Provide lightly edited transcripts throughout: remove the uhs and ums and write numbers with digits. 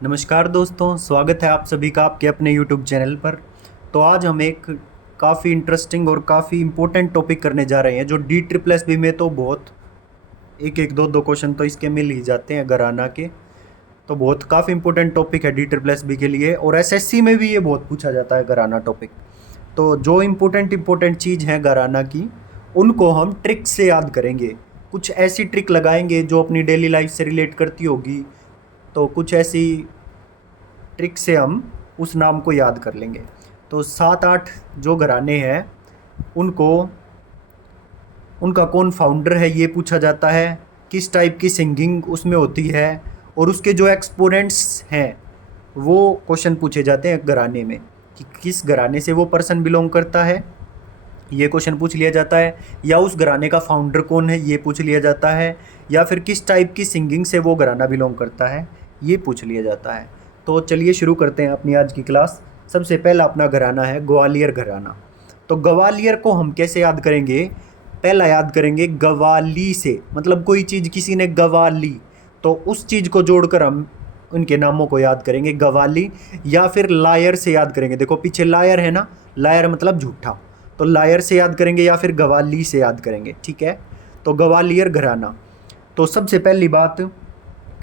नमस्कार दोस्तों, स्वागत है आप सभी का आपके अपने YouTube चैनल पर। तो आज हम एक काफ़ी इंटरेस्टिंग और काफ़ी इम्पोर्टेंट टॉपिक करने जा रहे हैं जो डी ट्रिपल एस बी में तो बहुत एक एक दो दो क्वेश्चन तो इसके मिल ही जाते हैं घराना के। तो बहुत काफ़ी इंपॉर्टेंट टॉपिक है डी ट्रिपल एस बी के लिए, और एसएससी में भी ये बहुत पूछा जाता है घराना टॉपिक। तो जो इम्पोर्टेंट चीज़ है घराना की, उनको हम ट्रिक से याद करेंगे। कुछ ऐसी ट्रिक लगाएंगे जो अपनी डेली लाइफ से रिलेट करती होगी। तो कुछ ऐसी ट्रिक से हम उस नाम को याद कर लेंगे। तो 7-8 जो घराने हैं उनको उनका कौन फाउंडर है ये पूछा जाता है, किस टाइप की सिंगिंग उसमें होती है, और उसके जो एक्सपोनेंट्स हैं वो क्वेश्चन पूछे जाते हैं घराने में कि किस घराने से वो पर्सन बिलोंग करता है, ये क्वेश्चन पूछ लिया जाता है। या उस घराने का फाउंडर कौन है ये पूछ लिया जाता है। या फिर किस टाइप की सिंगिंग से वो घराना बिलोंग करता है ये पूछ लिया जाता है। तो चलिए शुरू करते हैं अपनी आज की क्लास। सबसे पहला अपना घराना है ग्वालियर घराना। तो ग्वालियर को हम कैसे याद करेंगे? पहला याद करेंगे गवाली से, मतलब कोई चीज़ किसी ने गवा ली तो उस चीज़ को जोड़कर हम उनके नामों को याद करेंगे गवाली। या फिर लायर से याद करेंगे, देखो पीछे लायर है ना, लायर मतलब झूठा, तो लायर से याद करेंगे या फिर गवाली से याद करेंगे। ठीक है, तो ग्वालियर घराना। तो सबसे पहली बात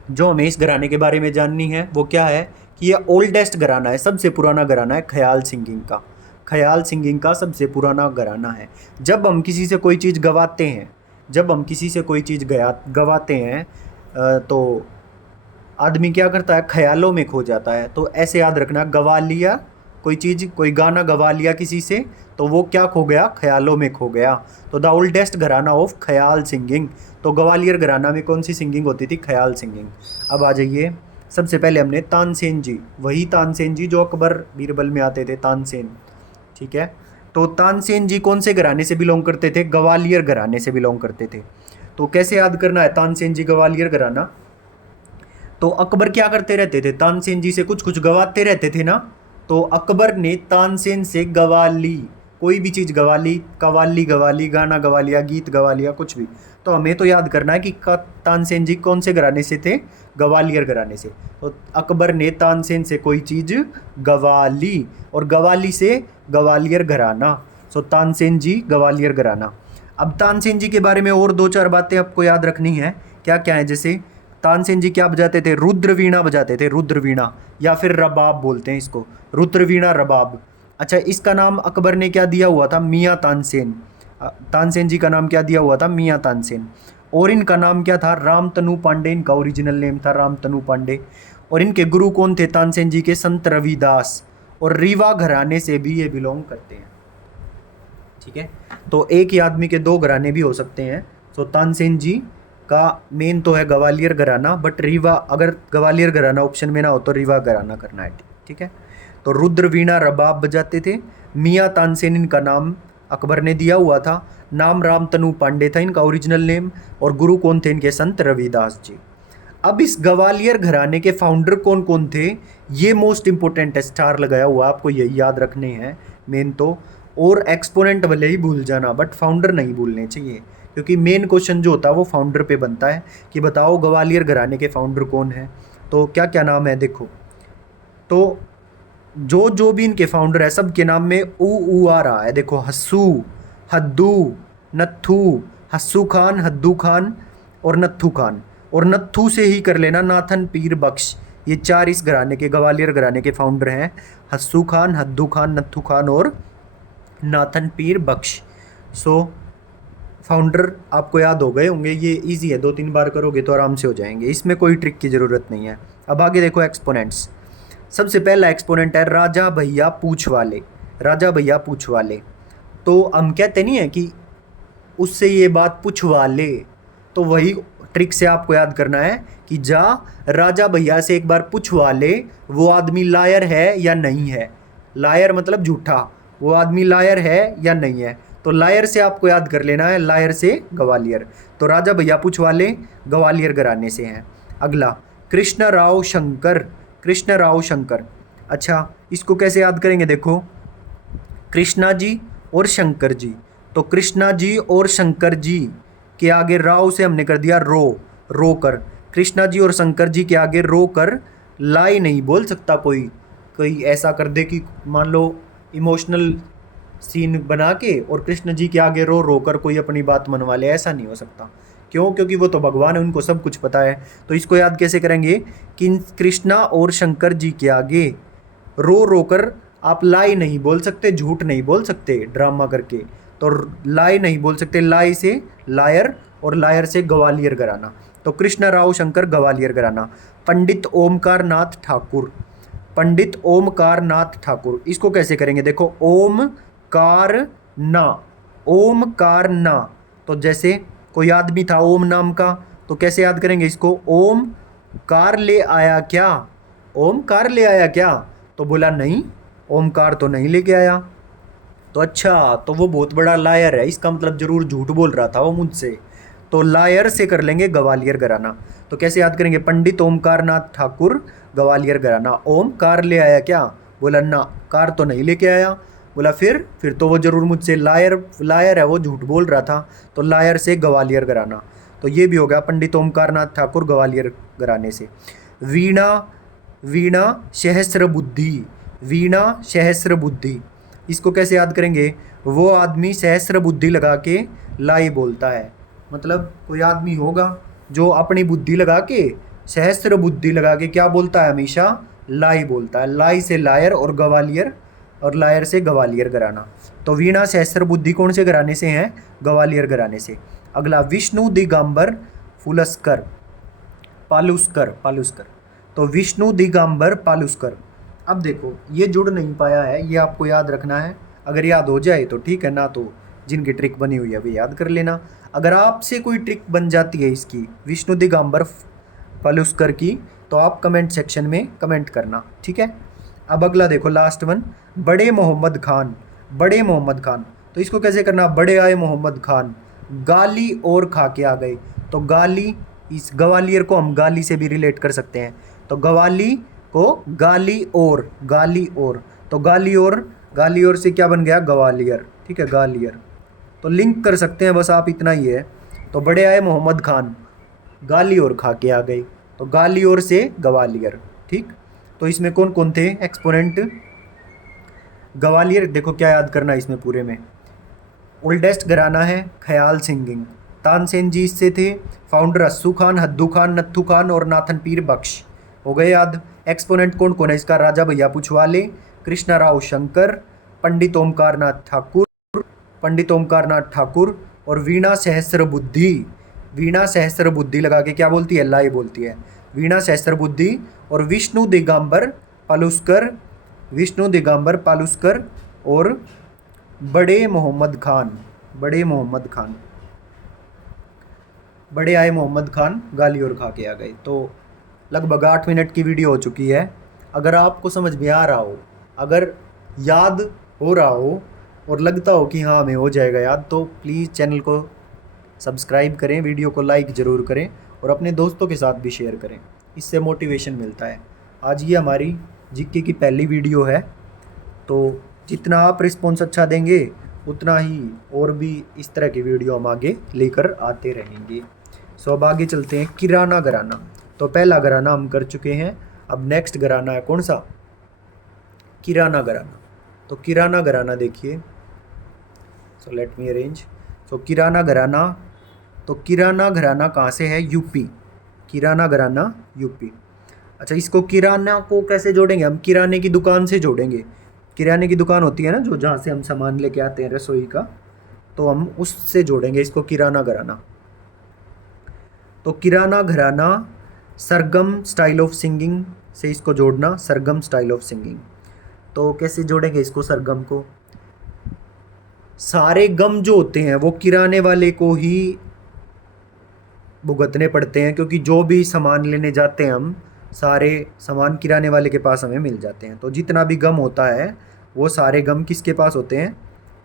जो हमें इस घराने के बारे में जाननी है वो क्या है कि ये ओल्डेस्ट घराना है, सबसे पुराना घराना है ख्याल सिंगिंग का। ख्याल सिंगिंग का सबसे पुराना घराना है। जब हम किसी से कोई चीज़ गवाते हैं, जब हम किसी से कोई चीज़ गवाते हैं तो आदमी क्या करता है, ख्यालों में खो जाता है। तो ऐसे याद रखना, गवा लिया कोई चीज़, कोई गाना गवा लिया किसी से तो वो क्या खो गया, ख्यालों में खो गया। तो द ओल्डेस्ट घराना ऑफ ख्याल सिंगिंग। तो ग्वालियर घराना में कौन सी सिंगिंग होती थी? ख्याल सिंगिंग। अब आ जाइए, सबसे पहले हमने तानसेन जी, वही तानसेन जी जो अकबर बीरबल में आते थे, तानसेन। ठीक है, तो तानसेन जी कौन से घराने से बिलोंग करते थे? ग्वालियर घराने से बिलोंग करते थे। तो कैसे याद करना है तानसेन जी ग्वालियर घराना? तो अकबर क्या करते रहते थे, तानसेन जी से कुछ कुछ गवाते रहते थे ना। तो अकबर ने तानसेन से गवा ली, कोई भी चीज़ गवा ली, कवाली गवा ली, गाना गवा लिया, गीत गवा लिया, कुछ भी। तो हमें तो याद करना है कि तानसेन जी कौन से घराने से थे? ग्वालियर घराने से। तो अकबर ने तानसेन से कोई चीज़ गवा ली, और गवाली से ग्वालियर घराना। सो तानसेन जी ग्वालियर घराना। अब तानसेन जी के बारे में और दो चार बातें आपको याद रखनी है। क्या क्या है? जैसे तानसेन जी क्या बजाते थे? रुद्र वीणा बजाते थे, रुद्र वीणा, या फिर रबाब बोलते हैं इसको, रुद्र वीणा रबाब। अच्छा, इसका नाम अकबर ने क्या दिया हुआ था? मियाँ तानसेन। तानसेन जी का नाम क्या दिया हुआ था? मियाँ तानसेन। और इनका नाम क्या था? रामतनु पांडे, इनका ओरिजिनल नेम था रामतनु पांडे। और इनके गुरु कौन थे तानसेन जी के? संत रविदास। और रीवा घराने से भी ये बिलोंग करते हैं। ठीक है, तो एक ही आदमी के दो घराने भी हो सकते हैं। तो तानसेन जी का मेन तो है ग्वालियर घराना, बट रीवा, अगर ग्वालियर घराना ऑप्शन में ना हो तो रीवा घराना करना है। ठीक है, तो रुद्र वीणा रबाब बजाते थे। मियाँ तानसेन इनका नाम अकबर ने दिया हुआ था। नाम रामतनु पांडे था इनका ओरिजिनल नेम। और गुरु कौन थे इनके? संत रविदास जी। अब इस ग्वालियर घराने के फाउंडर कौन कौन थे ये मोस्ट इंपोर्टेंट है, स्टार लगाया हुआ, आपको यही याद रखने हैं मेन तो। और एक्सपोनेंट भले ही भूल जाना, बट फाउंडर नहीं भूलने चाहिए, क्योंकि मेन क्वेश्चन जो होता है वो फाउंडर पे बनता है कि बताओ ग्वालियर घराने के फाउंडर कौन है। तो क्या क्या नाम है देखो। तो जो जो भी इनके फाउंडर है सबके नाम में ऊ आ रहा है। देखो, हस्सू, हद्दू, नत्थू, हस्सू खान, हद्दू खान और नत्थू खान। और नत्थू से ही कर लेना नाथन पीर बख्श। ये चार इस घराने के, ग्वालियर घराने के फाउंडर हैं। हस्सू खान, हद्दू खान, नत्थू खान और नाथन पीर बख्श। सो फाउंडर आपको याद हो गए होंगे, ये इजी है, 2-3 बार करोगे तो आराम से हो जाएंगे, इसमें कोई ट्रिक की ज़रूरत नहीं है। अब आगे देखो एक्सपोनेंट्स। सबसे पहला एक्सपोनेंट है राजा भैया पूछ वाले। राजा भैया पूछ वाले, तो हम कहते नहीं है कि उससे ये बात पूछवा ले, तो वही ट्रिक से आपको याद करना है कि जा राजा भैया से एक बार पूछवा ले वो आदमी लायर है या नहीं है। लायर मतलब झूठा, वो आदमी लायर है या नहीं है। तो लायर से आपको याद कर लेना है, लायर से ग्वालियर। तो राजा भैया पूछवा ले ग्वालियर घराने से हैं। अगला कृष्ण राव शंकर, कृष्ण राव शंकर। अच्छा, इसको कैसे याद करेंगे? देखो, कृष्णा जी और शंकर जी। तो कृष्णा जी और शंकर जी के आगे राव से हमने कर दिया रो, रो कर। कृष्णा जी और शंकर जी के आगे रो कर लाई नहीं बोल सकता कोई, कोई ऐसा कर दे कि मान लो इमोशनल सीन बना के और कृष्ण जी के आगे रो रो कर कोई अपनी बात मनवा ले, ऐसा नहीं हो सकता। क्यों? क्योंकि वो तो भगवान है, उनको सब कुछ पता है। तो इसको याद कैसे करेंगे कि कृष्णा और शंकर जी के आगे रो रो कर आप लाई नहीं बोल सकते, झूठ नहीं बोल सकते ड्रामा करके। तो लाई नहीं बोल सकते, लाई से लायर और लायर से गवालियर घराना। तो कृष्ण राव शंकर गवालियर घराना। पंडित ओमकार नाथ ठाकुर, पंडित ओमकार नाथ ठाकुर, इसको कैसे करेंगे? देखो ओमकार ना, ओमकार ना। तो जैसे कोई आदमी था ओम नाम का, तो कैसे याद करेंगे इसको? ओम कार ले आया क्या? ओम कार ले आया क्या? तो बोला नहीं, ओमकार तो नहीं लेके आया। तो अच्छा, तो वो बहुत बड़ा लायर है, इसका मतलब जरूर झूठ बोल रहा था वो मुझसे। तो लायर से कर लेंगे गवालियर घराना। तो कैसे याद करेंगे? पंडित ओमकार नाथ ठाकुर गवालियर घराना। ओम कार ले आया क्या? बोला ना, कार तो नहीं लेके आया। बोला फिर तो वो जरूर मुझसे लायर, लायर है वो, झूठ बोल रहा था। तो लायर से गवालियर घराना। तो ये भी हो गया पंडित ओमकार नाथ ठाकुर गवालियर घराने से। वीणा, वीणा सहस्र बुद्धि, वीणा सहस्र बुद्धि, इसको कैसे याद करेंगे? वो आदमी सहस्र बुद्धि लगा के लाई बोलता है। मतलब कोई आदमी होगा जो अपनी बुद्धि लगा के, सहस्र बुद्धि लगा के क्या बोलता है? हमेशा लाई बोलता है। लाई से लायर और गवालियर, और लायर से गवालियर घराना। तो वीणा सहस्र बुद्धि कौन से घराने से हैं? गवालियर घराने से। अगला विष्णु दिगंबर फुलस्कर पालुस्कर, पालुस्कर। तो विष्णु दिगंबर पालुस्कर। अब देखो ये जुड़ नहीं पाया है, ये आपको याद रखना है। अगर याद हो जाए तो ठीक है, ना तो जिनकी ट्रिक बनी हुई है अभी याद कर लेना। अगर आपसे कोई ट्रिक बन जाती है इसकी, विष्णु दिगंबर पालुस्कर की, तो आप कमेंट सेक्शन में कमेंट करना, ठीक है। अब अगला देखो लास्ट वन, बड़े मोहम्मद खान, बड़े मोहम्मद खान। तो इसको कैसे करना? बड़े आए मोहम्मद खान, गाली और खा के आ गए। तो गाली, इस गवालियर को हम गाली से भी रिलेट कर सकते हैं। तो गवाली को गाली और, गाली और, तो गाली और, गाली और से क्या बन गया? गवालियर, ठीक है, गालियर। तो लिंक कर सकते हैं, बस आप इतना ही है। तो बड़े आए मोहम्मद खान, गाली और खा के आ गए, तो गाली और से गवालियर, ठीक। तो इसमें कौन कौन थे एक्सपोनेंट? गवालियर, देखो क्या याद करना इसमें पूरे में। ओल्डेस्ट घराना है ख्याल सिंगिंग, तानसेन जी इससे थे। फाउंडर अस्सू खान, हद्दू खान, नत्थू खान और नाथन पीर बख्श, हो गए याद। एक्सपोनेंट कौन कौन है इसका? राजा भैया पुछवाले, कृष्णा राव शंकर, पंडित ओमकार नाथ ठाकुर, पंडित ओमकार नाथ ठाकुर और वीणा सहस्र बुद्धि। वीणा सहस्र बुद्धि लगा के क्या बोलती है? लाई बोलती है। वीणा सहस्र बुद्धि और विष्णु दिगंबर पालुस्कर, विष्णु दिगंबर पालुस्कर और बड़े मोहम्मद खान, बड़े मोहम्मद खान, बड़े आए मोहम्मद खान गाली और खा के आ गए। तो लगभग 8 मिनट की वीडियो हो चुकी है। अगर आपको समझ में आ रहा हो, अगर याद हो रहा हो और लगता हो कि हाँ हमें हो जाएगा याद, तो प्लीज़ चैनल को सब्सक्राइब करें, वीडियो को लाइक ज़रूर करें और अपने दोस्तों के साथ भी शेयर करें, इससे मोटिवेशन मिलता है। आज ये हमारी जीके की पहली वीडियो है, तो जितना आप रिस्पॉन्स अच्छा देंगे उतना ही और भी इस तरह की वीडियो हम आगे लेकर आते रहेंगे। सो अब आगे चलते हैं, किराना घराना। तो पहला घराना हम कर चुके हैं, अब नेक्स्ट घराना है कौन सा? किराना घराना। तो किराना घराना देखिए, सो लेट मी अरेंज। सो किराना घराना, तो किराना घराना कहाँ से है? यूपी, किराना घराना यूपी। अच्छा, इसको किराना को कैसे जोड़ेंगे हम? किराने की दुकान से जोड़ेंगे। किराने की दुकान होती है ना जो, जहाँ से हम सामान लेके आते हैं रसोई का, तो हम उससे जोड़ेंगे इसको किराना घराना। तो किराना घराना सरगम स्टाइल ऑफ सिंगिंग से इसको जोड़ना, सरगम स्टाइल ऑफ सिंगिंग। तो कैसे जोड़ेंगे इसको सरगम को? सारे गम जो होते हैं वो किराने वाले को ही भुगतने पड़ते हैं, क्योंकि जो भी सामान लेने जाते हैं हम, सारे सामान किराने वाले के पास हमें मिल जाते हैं। तो जितना भी गम होता है वो सारे गम किसके पास होते हैं?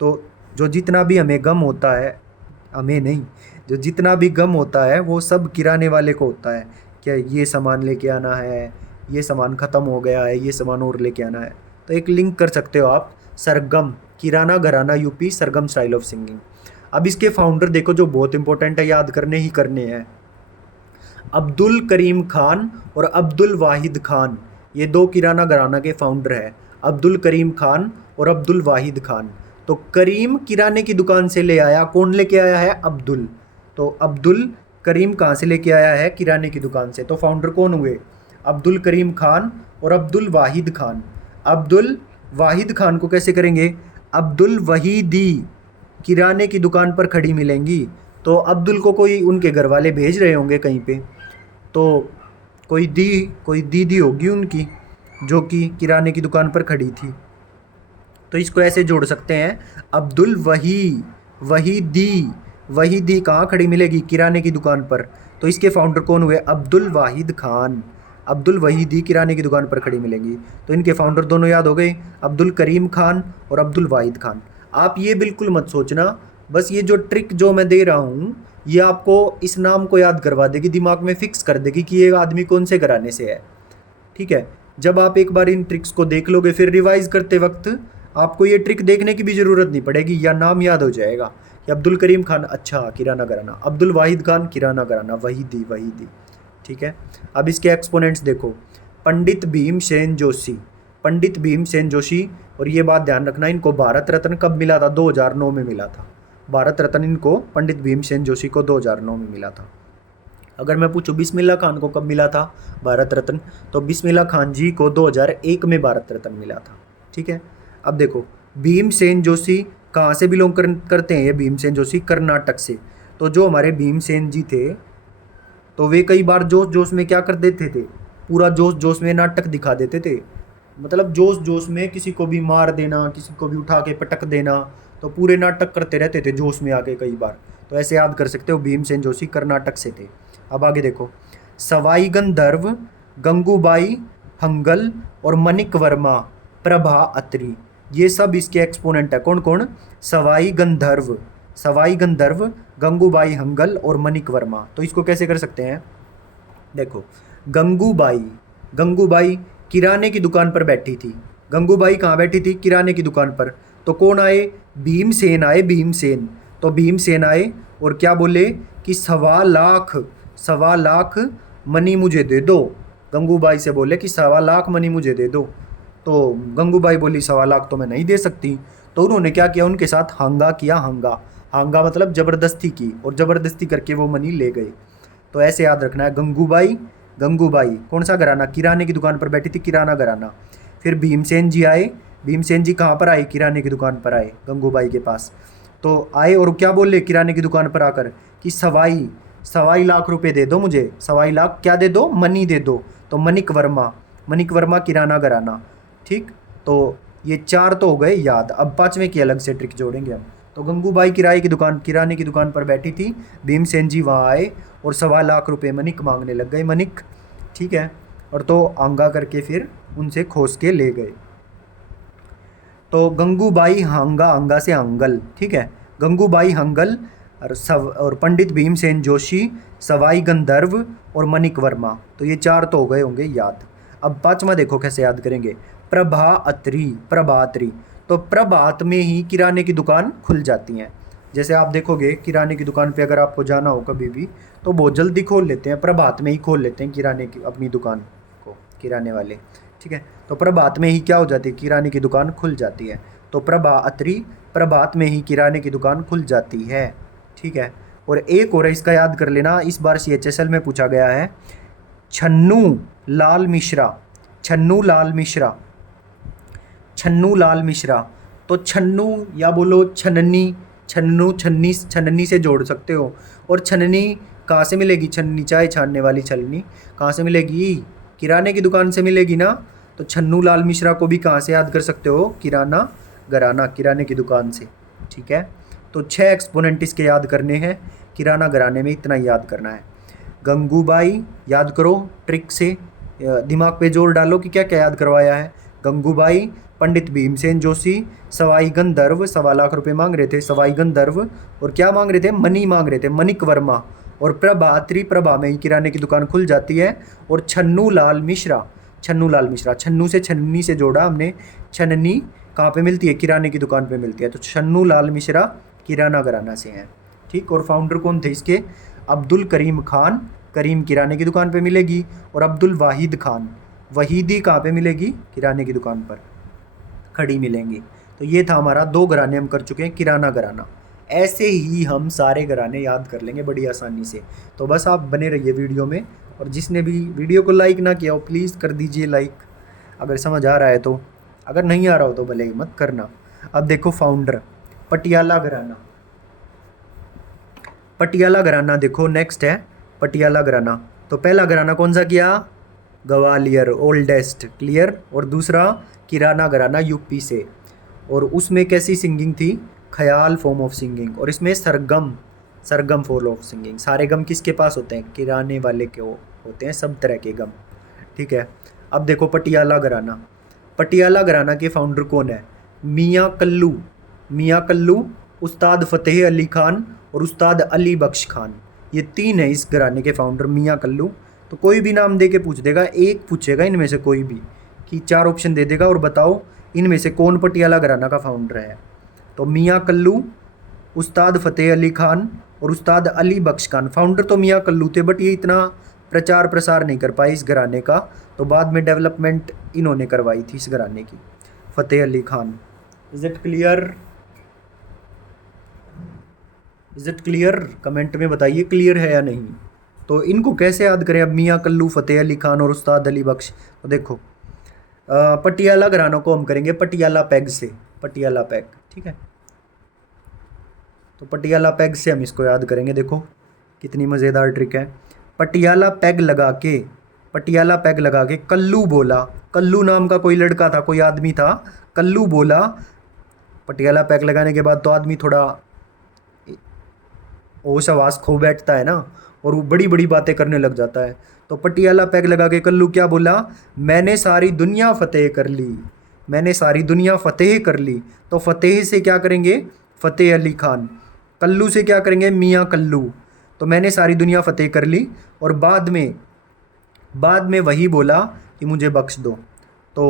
तो जो जितना भी हमें गम होता है, हमें नहीं, जो जितना भी गम होता है वो सब किराने वाले को होता है। क्या ये सामान लेके आना है, ये सामान ख़त्म हो गया है, ये सामान और लेके आना है। तो एक लिंक कर सकते हो आप, सरगम, किराना घराना UP, Sargam style of singing. अब इसके फाउंडर देखो जो बहुत इंपॉर्टेंट है, याद करने ही करने हैं। अब्दुल करीम खान और अब्दुल वाहिद खान, ये दो किराना घराना के फाउंडर हैं, अब्दुल करीम खान और अब्दुल वाहिद खान। तो करीम किराने की दुकान से ले आया, कौन लेके आया है? अब्दुल। तो अब्दुल करीम कहाँ से लेके आया है? किराने की दुकान से। तो फाउंडर कौन हुए? अब्दुल करीम खान और अब्दुल वाहिद खान। अब्दुल वाहिद खान को कैसे करेंगे? अब्दुल वहीदी किराने की दुकान पर खड़ी मिलेंगी। तो अब्दुल को कोई उनके घर वाले भेज रहे होंगे कहीं पे, तो कोई दीदी होगी उनकी जो कि किराने की दुकान पर खड़ी थी। तो इसको ऐसे जोड़ सकते हैं, अब्दुल वहीदी कहाँ खड़ी मिलेगी? किराने की दुकान पर। तो इसके फाउंडर कौन हुए? अब्दुल वाहिद खान। अब्दुल वहीदी किराने की दुकान पर खड़ी मिलेंगी। तो इनके फाउंडर दोनों याद हो गए, अब्दुल करीम खान और अब्दुल वाहिद खान। आप ये बिल्कुल मत सोचना, बस ये जो ट्रिक जो मैं दे रहा हूँ ये आपको इस नाम को याद करवा देगी, दिमाग में फिक्स कर देगी कि ये आदमी कौन से घराने से है। ठीक है, जब आप एक बार इन ट्रिक्स को देख लोगे फिर रिवाइज करते वक्त आपको ये ट्रिक देखने की भी ज़रूरत नहीं पड़ेगी, या नाम याद हो जाएगा कि अब्दुल करीम खान, अच्छा किराना घराना, अब्दुल वाहिद खान किराना घराना, वहीदी। ठीक है, अब इसके एक्सपोनेंट्स देखो, पंडित भीमसेन जोशी, पंडित भीमसेन जोशी। और ये बात ध्यान रखना, इनको भारत रत्न कब मिला था? 2009 में मिला था। भारत रत्न इनको पंडित भीमसेन जोशी को 2009 में मिला था। अगर मैं पूछूं बिस्मिल्लाह खान को कब मिला था भारत रत्न, तो बिस्मिल्लाह खान जी को 2001 में भारत रत्न मिला था। ठीक है, अब देखो भीमसेन जोशी कहाँ से बिलोंग करते हैं? ये भीमसेन जोशी कर्नाटक से। तो जो हमारे भीमसेन जी थे तो वे कई बार जोश जोश में क्या कर देते थे? पूरा जोश जोश में नाटक दिखा देते थे, मतलब जोश जोश में किसी को भी मार देना, किसी को भी उठा के पटक देना, तो पूरे नाटक करते रहते थे जोश में आके कई बार। तो ऐसे याद कर सकते हो, भीमसेन जोशी कर्नाटक से थे। अब आगे देखो, सवाई गंधर्व, गंगूबाई हंगल और मनिक वर्मा, प्रभा अत्री, ये सब इसके एक्सपोनेंट है। कौन कौन? सवाई गंधर्व, गंगूबाई हंगल और मनिक वर्मा। तो इसको कैसे कर सकते हैं? देखो, गंगूबाई किराने की दुकान पर बैठी थी। गंगूबाई कहाँ बैठी थी? किराने की दुकान पर। तो कौन आए? भीमसेन आए, भीमसेन। तो भीमसेन आए और क्या बोले कि 1.25 लाख मनी मुझे दे दो। गंगूबाई से बोले कि 1.25 लाख मनी मुझे दे दो। तो गंगूबाई बोली 1.25 लाख तो मैं नहीं दे सकती। तो उन्होंने क्या किया? उनके साथ हांगा किया। हांगा मतलब ज़बरदस्ती की, और ज़बरदस्ती करके वो मनी ले गए। तो ऐसे याद रखना है, गंगूबाई कौन सा घराना? किराने की दुकान पर बैठी थी, किराना घराना। फिर भीमसेन जी आए। भीमसेन जी कहाँ पर आए? किराने की दुकान पर आए, गंगूबाई के पास। तो आए और क्या बोले किराने की दुकान पर आकर कि 1.25 लाख रुपए दे दो मुझे। 1.25 लाख क्या दे दो? मनी दे दो। तो मनिक वर्मा किराना घराना। ठीक, तो ये 4 तो हो गए याद। अब 5वें की अलग से ट्रिक जोड़ेंगे हम। तो गंगूबाई किराने की दुकान पर बैठी थी, भीमसेन जी वहाँ आए और 1.25 लाख रुपए मनिक मांगने लग गए, मनिक। ठीक है, और तो आंगा करके फिर उनसे खोस के ले गए। तो गंगूबाई हांगा से हंगल। ठीक है, गंगूबाई हंगल और पंडित भीमसेन जोशी, सवाई गंधर्व और मनिक वर्मा। तो ये 4 तो हो गए होंगे याद। अब 5वां देखो कैसे याद करेंगे, प्रभा अत्री। तो प्रभात में ही किराने की दुकान खुल जाती हैं। जैसे आप देखोगे किराने की दुकान पे अगर आपको जाना हो कभी भी तो बहुत जल्दी खोल लेते हैं, प्रभात में ही खोल लेते हैं किराने की अपनी दुकान को, किराने वाले। ठीक है, तो प्रभात में ही क्या हो जाती है? किराने की दुकान खुल जाती है। तो प्रभा अत्री, प्रभात में ही किराने की दुकान खुल जाती है। ठीक है, और एक और इसका याद कर लेना, इस बार CHSL में पूछा गया है, छन्नू लाल मिश्रा। तो छन्नू या बोलो छन्नी, छन्नी से जोड़ सकते हो। और छन्नी कहाँ से मिलेगी? छन्नी चाय छानने वाली छन्नी कहाँ से मिलेगी? किराने की दुकान से मिलेगी ना। तो छन्नू लाल मिश्रा को भी कहाँ से याद कर सकते हो? किराना घराना, किराने की दुकान से। ठीक है, तो 6 एक्सपोनेंट इसके याद करने हैं, किराना घराने में इतना याद करना है। गंगूबाई याद करो ट्रिक से, दिमाग पे जोर डालो कि क्या क्या याद करवाया है। गंगूबाई, पंडित भीमसेन जोशी, सवाई गंधर्व, 1.25 लाख रुपए मांग रहे थे सवाई गंधर्व, और क्या मांग रहे थे? मनी मांग रहे थे, मनिक वर्मा। और प्रभा में ही किराने की दुकान खुल जाती है। और छन्नू लाल मिश्रा, छन्नू से छन्नी से जोड़ा हमने। छन्नी कहाँ पे मिलती है? किराने की दुकान पे मिलती है। तो छन्नू लाल मिश्रा किराना घराना से हैं। ठीक, और फाउंडर कौन थे इसके? अब्दुल करीम खान करीम किराने की दुकान पे मिलेगी, और अब्दुल वाहिद खान, वहीदी कहाँ पे मिलेगी, किराने की दुकान पर खड़ी मिलेंगी। तो ये था हमारा 2 घराने हम कर चुके हैं, किराना घराना। ऐसे ही हम सारे घराने याद कर लेंगे बड़ी आसानी से। तो बस आप बने रहिए वीडियो में, और जिसने भी वीडियो को लाइक ना किया हो प्लीज़ कर दीजिए लाइक, अगर समझ आ रहा है तो। अगर नहीं आ रहा हो तो भले ही मत करना। अब देखो फाउंडर, पटियाला घराना। पटियाला घराना देखो नेक्स्ट है पटियाला घराना। तो पहला घराना कौन सा किया, ग्वालियर, ओल्डेस्ट, क्लियर। और दूसरा किराना घराना यूपी से, और उसमें कैसी सिंगिंग थी, ख्याल फॉर्म ऑफ सिंगिंग। और इसमें सरगम, सरगम फॉर्म ऑफ सिंगिंग। सारे गम किसके पास होते हैं, किराने वाले के होते हैं, सब तरह के गम, ठीक है। अब देखो पटियाला घराना। पटियाला घराना के फाउंडर कौन है, मियाँ कल्लू। मियाँ कल्लू, उस्ताद फ़तेह अली खान और उस्ताद अली बख्श खान, ये 3 है इस घराने के फाउंडर, मियाँ कल्लू। तो कोई भी नाम दे के पूछ देगा, एक पूछेगा इनमें से कोई भी, कि 4 ऑप्शन दे देगा और बताओ इनमें से कौन पटियाला घराना का फाउंडर है। तो मियाँ कल्लू, उस्ताद फ़तेह अली खान और उस्ताद अली बख्श खान। फाउंडर तो मियाँ कल्लू थे, बट ये इतना प्रचार प्रसार नहीं कर पाए इस घराने का, तो बाद में डेवलपमेंट इन्होंने करवाई थी इस घराने की, Fateh Ali Khan. Is it clear, is it clear, comment में बताइए क्लियर है या नहीं। तो इनको कैसे याद करें अब, मियाँ कल्लू, फ़तेह अली खान और उस्ताद अली बख्श। तो देखो पटियाला घरानों को हम करेंगे पटियाला पैग से, पटियाला पैग, ठीक है। तो पटियाला पैग से हम इसको याद करेंगे। देखो कितनी मज़ेदार ट्रिक है। पटियाला पैग लगा के, पटियाला पैग लगा के कल्लू बोला, कल्लू नाम का कोई लड़का था, कोई आदमी था, कल्लू बोला। पटियाला पैग लगाने के बाद तो आदमी थोड़ा होश हवास खो बैठता है ना, और वो बड़ी बड़ी बातें करने लग जाता है। तो पटियाला पैग लगा के कल्लू क्या बोला, मैंने सारी दुनिया फतेह कर ली, मैंने सारी दुनिया फतेह कर ली। तो फतेह से क्या करेंगे, फ़तेह अली खान। कल्लू से क्या करेंगे, मियाँ कल्लू। तो मैंने सारी दुनिया फतेह कर ली, और बाद में वही बोला कि मुझे बख्श दो। तो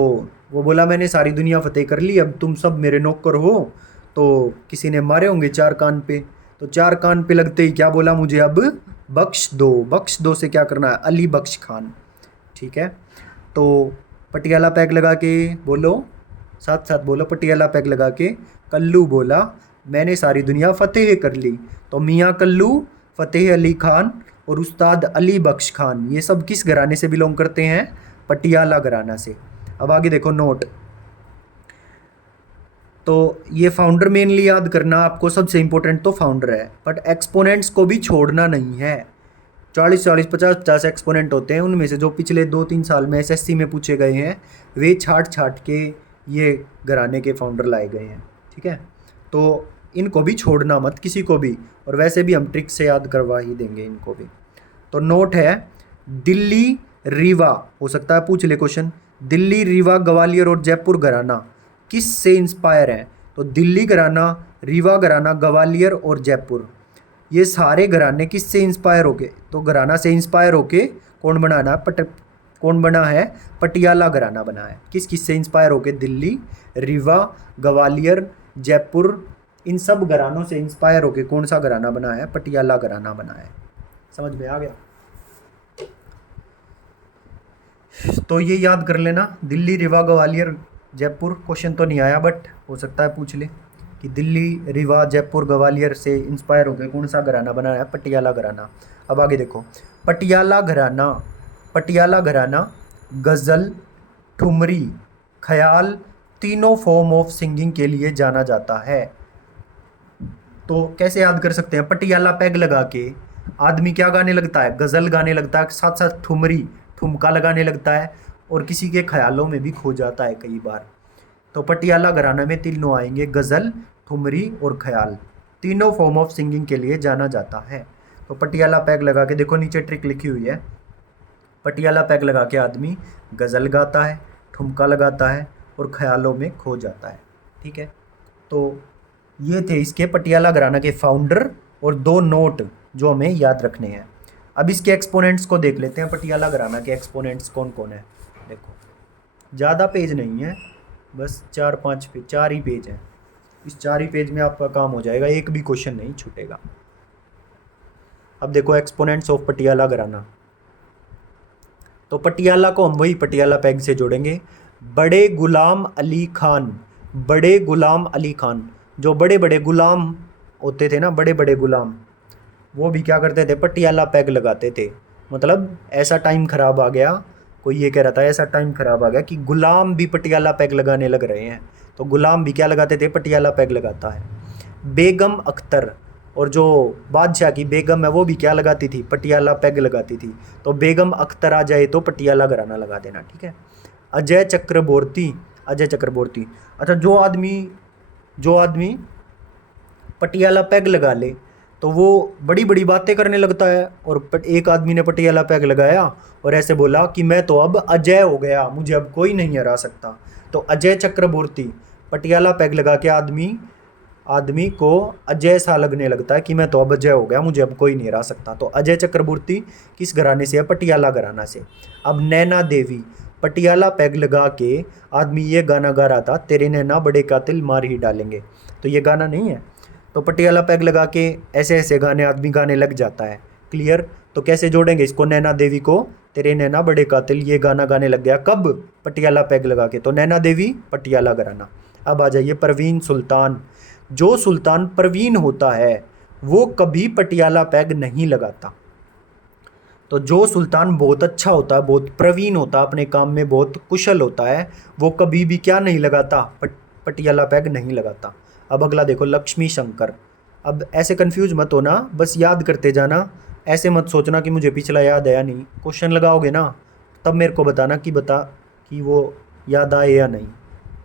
वो बोला मैंने सारी दुनिया फतेह कर ली, अब तुम सब मेरे नौकर हो। तो किसी ने मारे होंगे 4 कान पे, तो 4 कान पे लगते ही क्या बोला, मुझे अब बख्श दो। बख्श दो से क्या करना है, अली बख्श खान, ठीक है। तो पटियाला पैग लगा के बोलो, साथ साथ बोलो, पटियाला पैग लगा के कल्लू बोला मैंने सारी दुनिया फतेह कर ली। तो मियाँ कल्लू, फ़तेह अली खान और उस्ताद अली बख्श खान, ये सब किस घराने से बिलोंग करते हैं, पटियाला घराना से। अब आगे देखो नोट। तो ये फाउंडर मेनली याद करना आपको, सबसे इंपॉर्टेंट तो फाउंडर है, बट एक्सपोनेंट्स को भी छोड़ना नहीं है। 40-40, 50-50 एक्सपोनेंट होते हैं, उनमें से जो पिछले 2-3 साल में एसएससी में पूछे गए हैं वे छाट छाट के ये घराने के फाउंडर लाए गए हैं, ठीक है। तो इनको भी छोड़ना मत किसी को भी, और वैसे भी हम ट्रिक से याद करवा ही देंगे इनको भी। तो नोट है, दिल्ली रीवा, हो सकता है पूछ ले क्वेश्चन, दिल्ली रीवा ग्वालियर और जयपुर घराना किस से इंस्पायर है। तो दिल्ली घराना, रीवा घराना, ग्वालियर और जयपुर, ये सारे घराने किस से इंस्पायर होके, तो घराना से इंस्पायर होके कौन बनाना, कौन बना है, पटियाला घराना बना है। किस किस से इंस्पायर होके, दिल्ली, रीवा, ग्वालियर, जयपुर, इन सब घरानों से इंस्पायर होके कौन सा घराना बना है, पटियाला घराना बना है। समझ में आ गया। तो ये याद कर लेना, दिल्ली, रीवा, ग्वालियर, जयपुर। क्वेश्चन तो नहीं आया बट हो सकता है पूछ ले कि दिल्ली, रीवा, जयपुर, ग्वालियर से इंस्पायर होकर कौन सा घराना बना है, पटियाला घराना। अब आगे देखो, पटियाला घराना, पटियाला घराना गज़ल, ठुमरी, ख्याल, तीनों फॉर्म ऑफ सिंगिंग के लिए जाना जाता है। तो कैसे याद कर सकते हैं, पटियाला पैग लगा के आदमी क्या गाने लगता है, गज़ल गाने लगता है, साथ साथ ठुमरी, ठुमका लगाने लगता है, और किसी के ख्यालों में भी खो जाता है कई बार। तो पटियाला घराना में तीनों आएंगे, गज़ल, ठुमरी और ख्याल, तीनों फॉर्म ऑफ सिंगिंग के लिए जाना जाता है। तो पटियाला पैग लगा के देखो नीचे ट्रिक लिखी हुई है, पटियाला पैग लगा के आदमी गज़ल गाता है, ठुमका लगाता है और ख्यालों में खो जाता है, ठीक है। तो ये थे इसके पटियाला घराना के फाउंडर और 2 नोट जो हमें याद रखने हैं। अब इसके एक्सपोनेंट्स को देख लेते हैं, पटियाला घराना के एक्सपोनेंट्स कौन कौन है। देखो ज़्यादा पेज नहीं है, बस 4-5 पेज, 4 ही पेज हैं। इस 4 ही पेज में आपका काम हो जाएगा, एक भी क्वेश्चन नहीं छूटेगा। अब देखो एक्सपोनेंट्स ऑफ पटियाला घराना, तो पटियाला को हम वही पटियाला पैग से जोड़ेंगे। बड़े गुलाम अली खान, बड़े गुलाम अली खान, जो बड़े बड़े गुलाम होते थे ना, बड़े बड़े गुलाम, वो भी क्या करते थे, पटियाला पैग लगाते थे। मतलब ऐसा टाइम खराब आ गया, कोई ये कह रहा था ऐसा टाइम खराब आ गया कि गुलाम भी पटियाला पैग लगाने लग रहे हैं, तो गुलाम भी क्या लगाते थे, पटियाला पैग लगाता है। बेगम अख्तर, और जो बादशाह की बेगम है वो भी क्या लगाती थी, पटियाला पैग लगाती थी। तो बेगम अख्तर आ जाए तो पटियाला घराना लगा देना, ठीक है। अजय चक्रवर्ती, अजय चक्रवर्ती, अच्छा जो आदमी पटियाला पैग लगा ले तो वो बड़ी बड़ी बातें करने लगता है। और एक आदमी ने पटियाला पैग लगाया और ऐसे बोला कि मैं तो अब अजय हो गया, मुझे अब कोई नहीं हरा सकता। तो अजय चक्रवर्ती, पटियाला पैग लगा के आदमी को अजय सा लगने लगता है कि मैं तो अब अजय हो गया, मुझे अब कोई नहीं हरा सकता। तो अजय चक्रवर्ती किस घराने से है, पटियाला घराना से। अब नैना देवी, पटियाला पैग लगा के आदमी ये गाना गा रहा था, तेरे नैना बड़े कातिल मार ही डालेंगे, तो ये गाना नहीं है। तो पटियाला पैग लगा के ऐसे ऐसे गाने आदमी गाने लग जाता है। क्लियर। तो कैसे जोड़ेंगे इसको, नैना देवी को तेरे नैना बड़े कातिल, ये गाना गाने लग गया कब, पटियाला पैग लगा के। तो नैना देवी पटियाला घराना। अब आ जाइए परवीन सुल्तान, जो सुल्तान परवीन होता है वो कभी पटियाला पैग नहीं लगाता। तो जो सुल्तान बहुत अच्छा होता है, बहुत प्रवीण होता है, अपने काम में बहुत कुशल होता है, वो कभी भी क्या नहीं लगाता, पटियाला पैग नहीं लगाता। अब अगला देखो लक्ष्मी शंकर। अब ऐसे कंफ्यूज मत होना, बस याद करते जाना, ऐसे मत सोचना कि मुझे पिछला याद है या नहीं। क्वेश्चन लगाओगे ना तब मेरे को बताना कि वो याद आए या नहीं।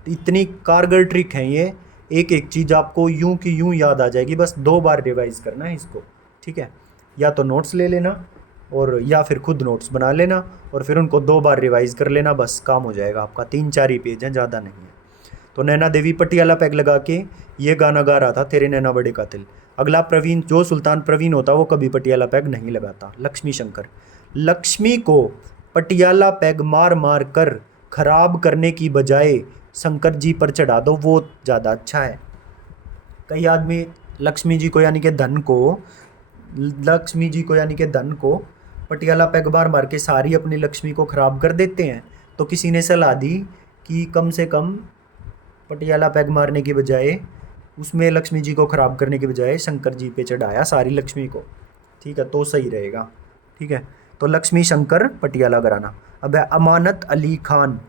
इतनी कारगर ट्रिक है ये, एक एक चीज़ आपको यूं की यूं याद आ जाएगी, बस 2 बार रिवाइज करना है इसको, ठीक है। या तो नोट्स ले लेना और या फिर खुद नोट्स बना लेना और फिर उनको 2 बार रिवाइज कर लेना, बस काम हो जाएगा आपका। 3-4 ही पेज हैं, ज़्यादा नहीं है। तो नैना देवी पटियाला पैग लगा के ये गाना गा रहा था, तेरे नैना बड़े कातिल। अगला प्रवीण, जो सुल्तान प्रवीण होता वो कभी पटियाला पैग नहीं लगाता। लक्ष्मी शंकर, लक्ष्मी को पटियाला पैग मार मार कर खराब करने की बजाय शंकर जी पर चढ़ा दो, वो ज़्यादा अच्छा है। कई आदमी लक्ष्मी जी को यानी कि धन को पटियाला पैग मार मार के सारी अपनी लक्ष्मी को ख़राब कर देते हैं। तो किसी ने सलाह दी कि कम से कम पटियाला पैग मारने की बजाय, उसमें लक्ष्मी जी को ख़राब करने की बजाय शंकर जी पे चढ़ाया सारी लक्ष्मी को, ठीक है, तो सही रहेगा, ठीक है। तो लक्ष्मी शंकर पटियाला घराना। अब है अमानत अली खान,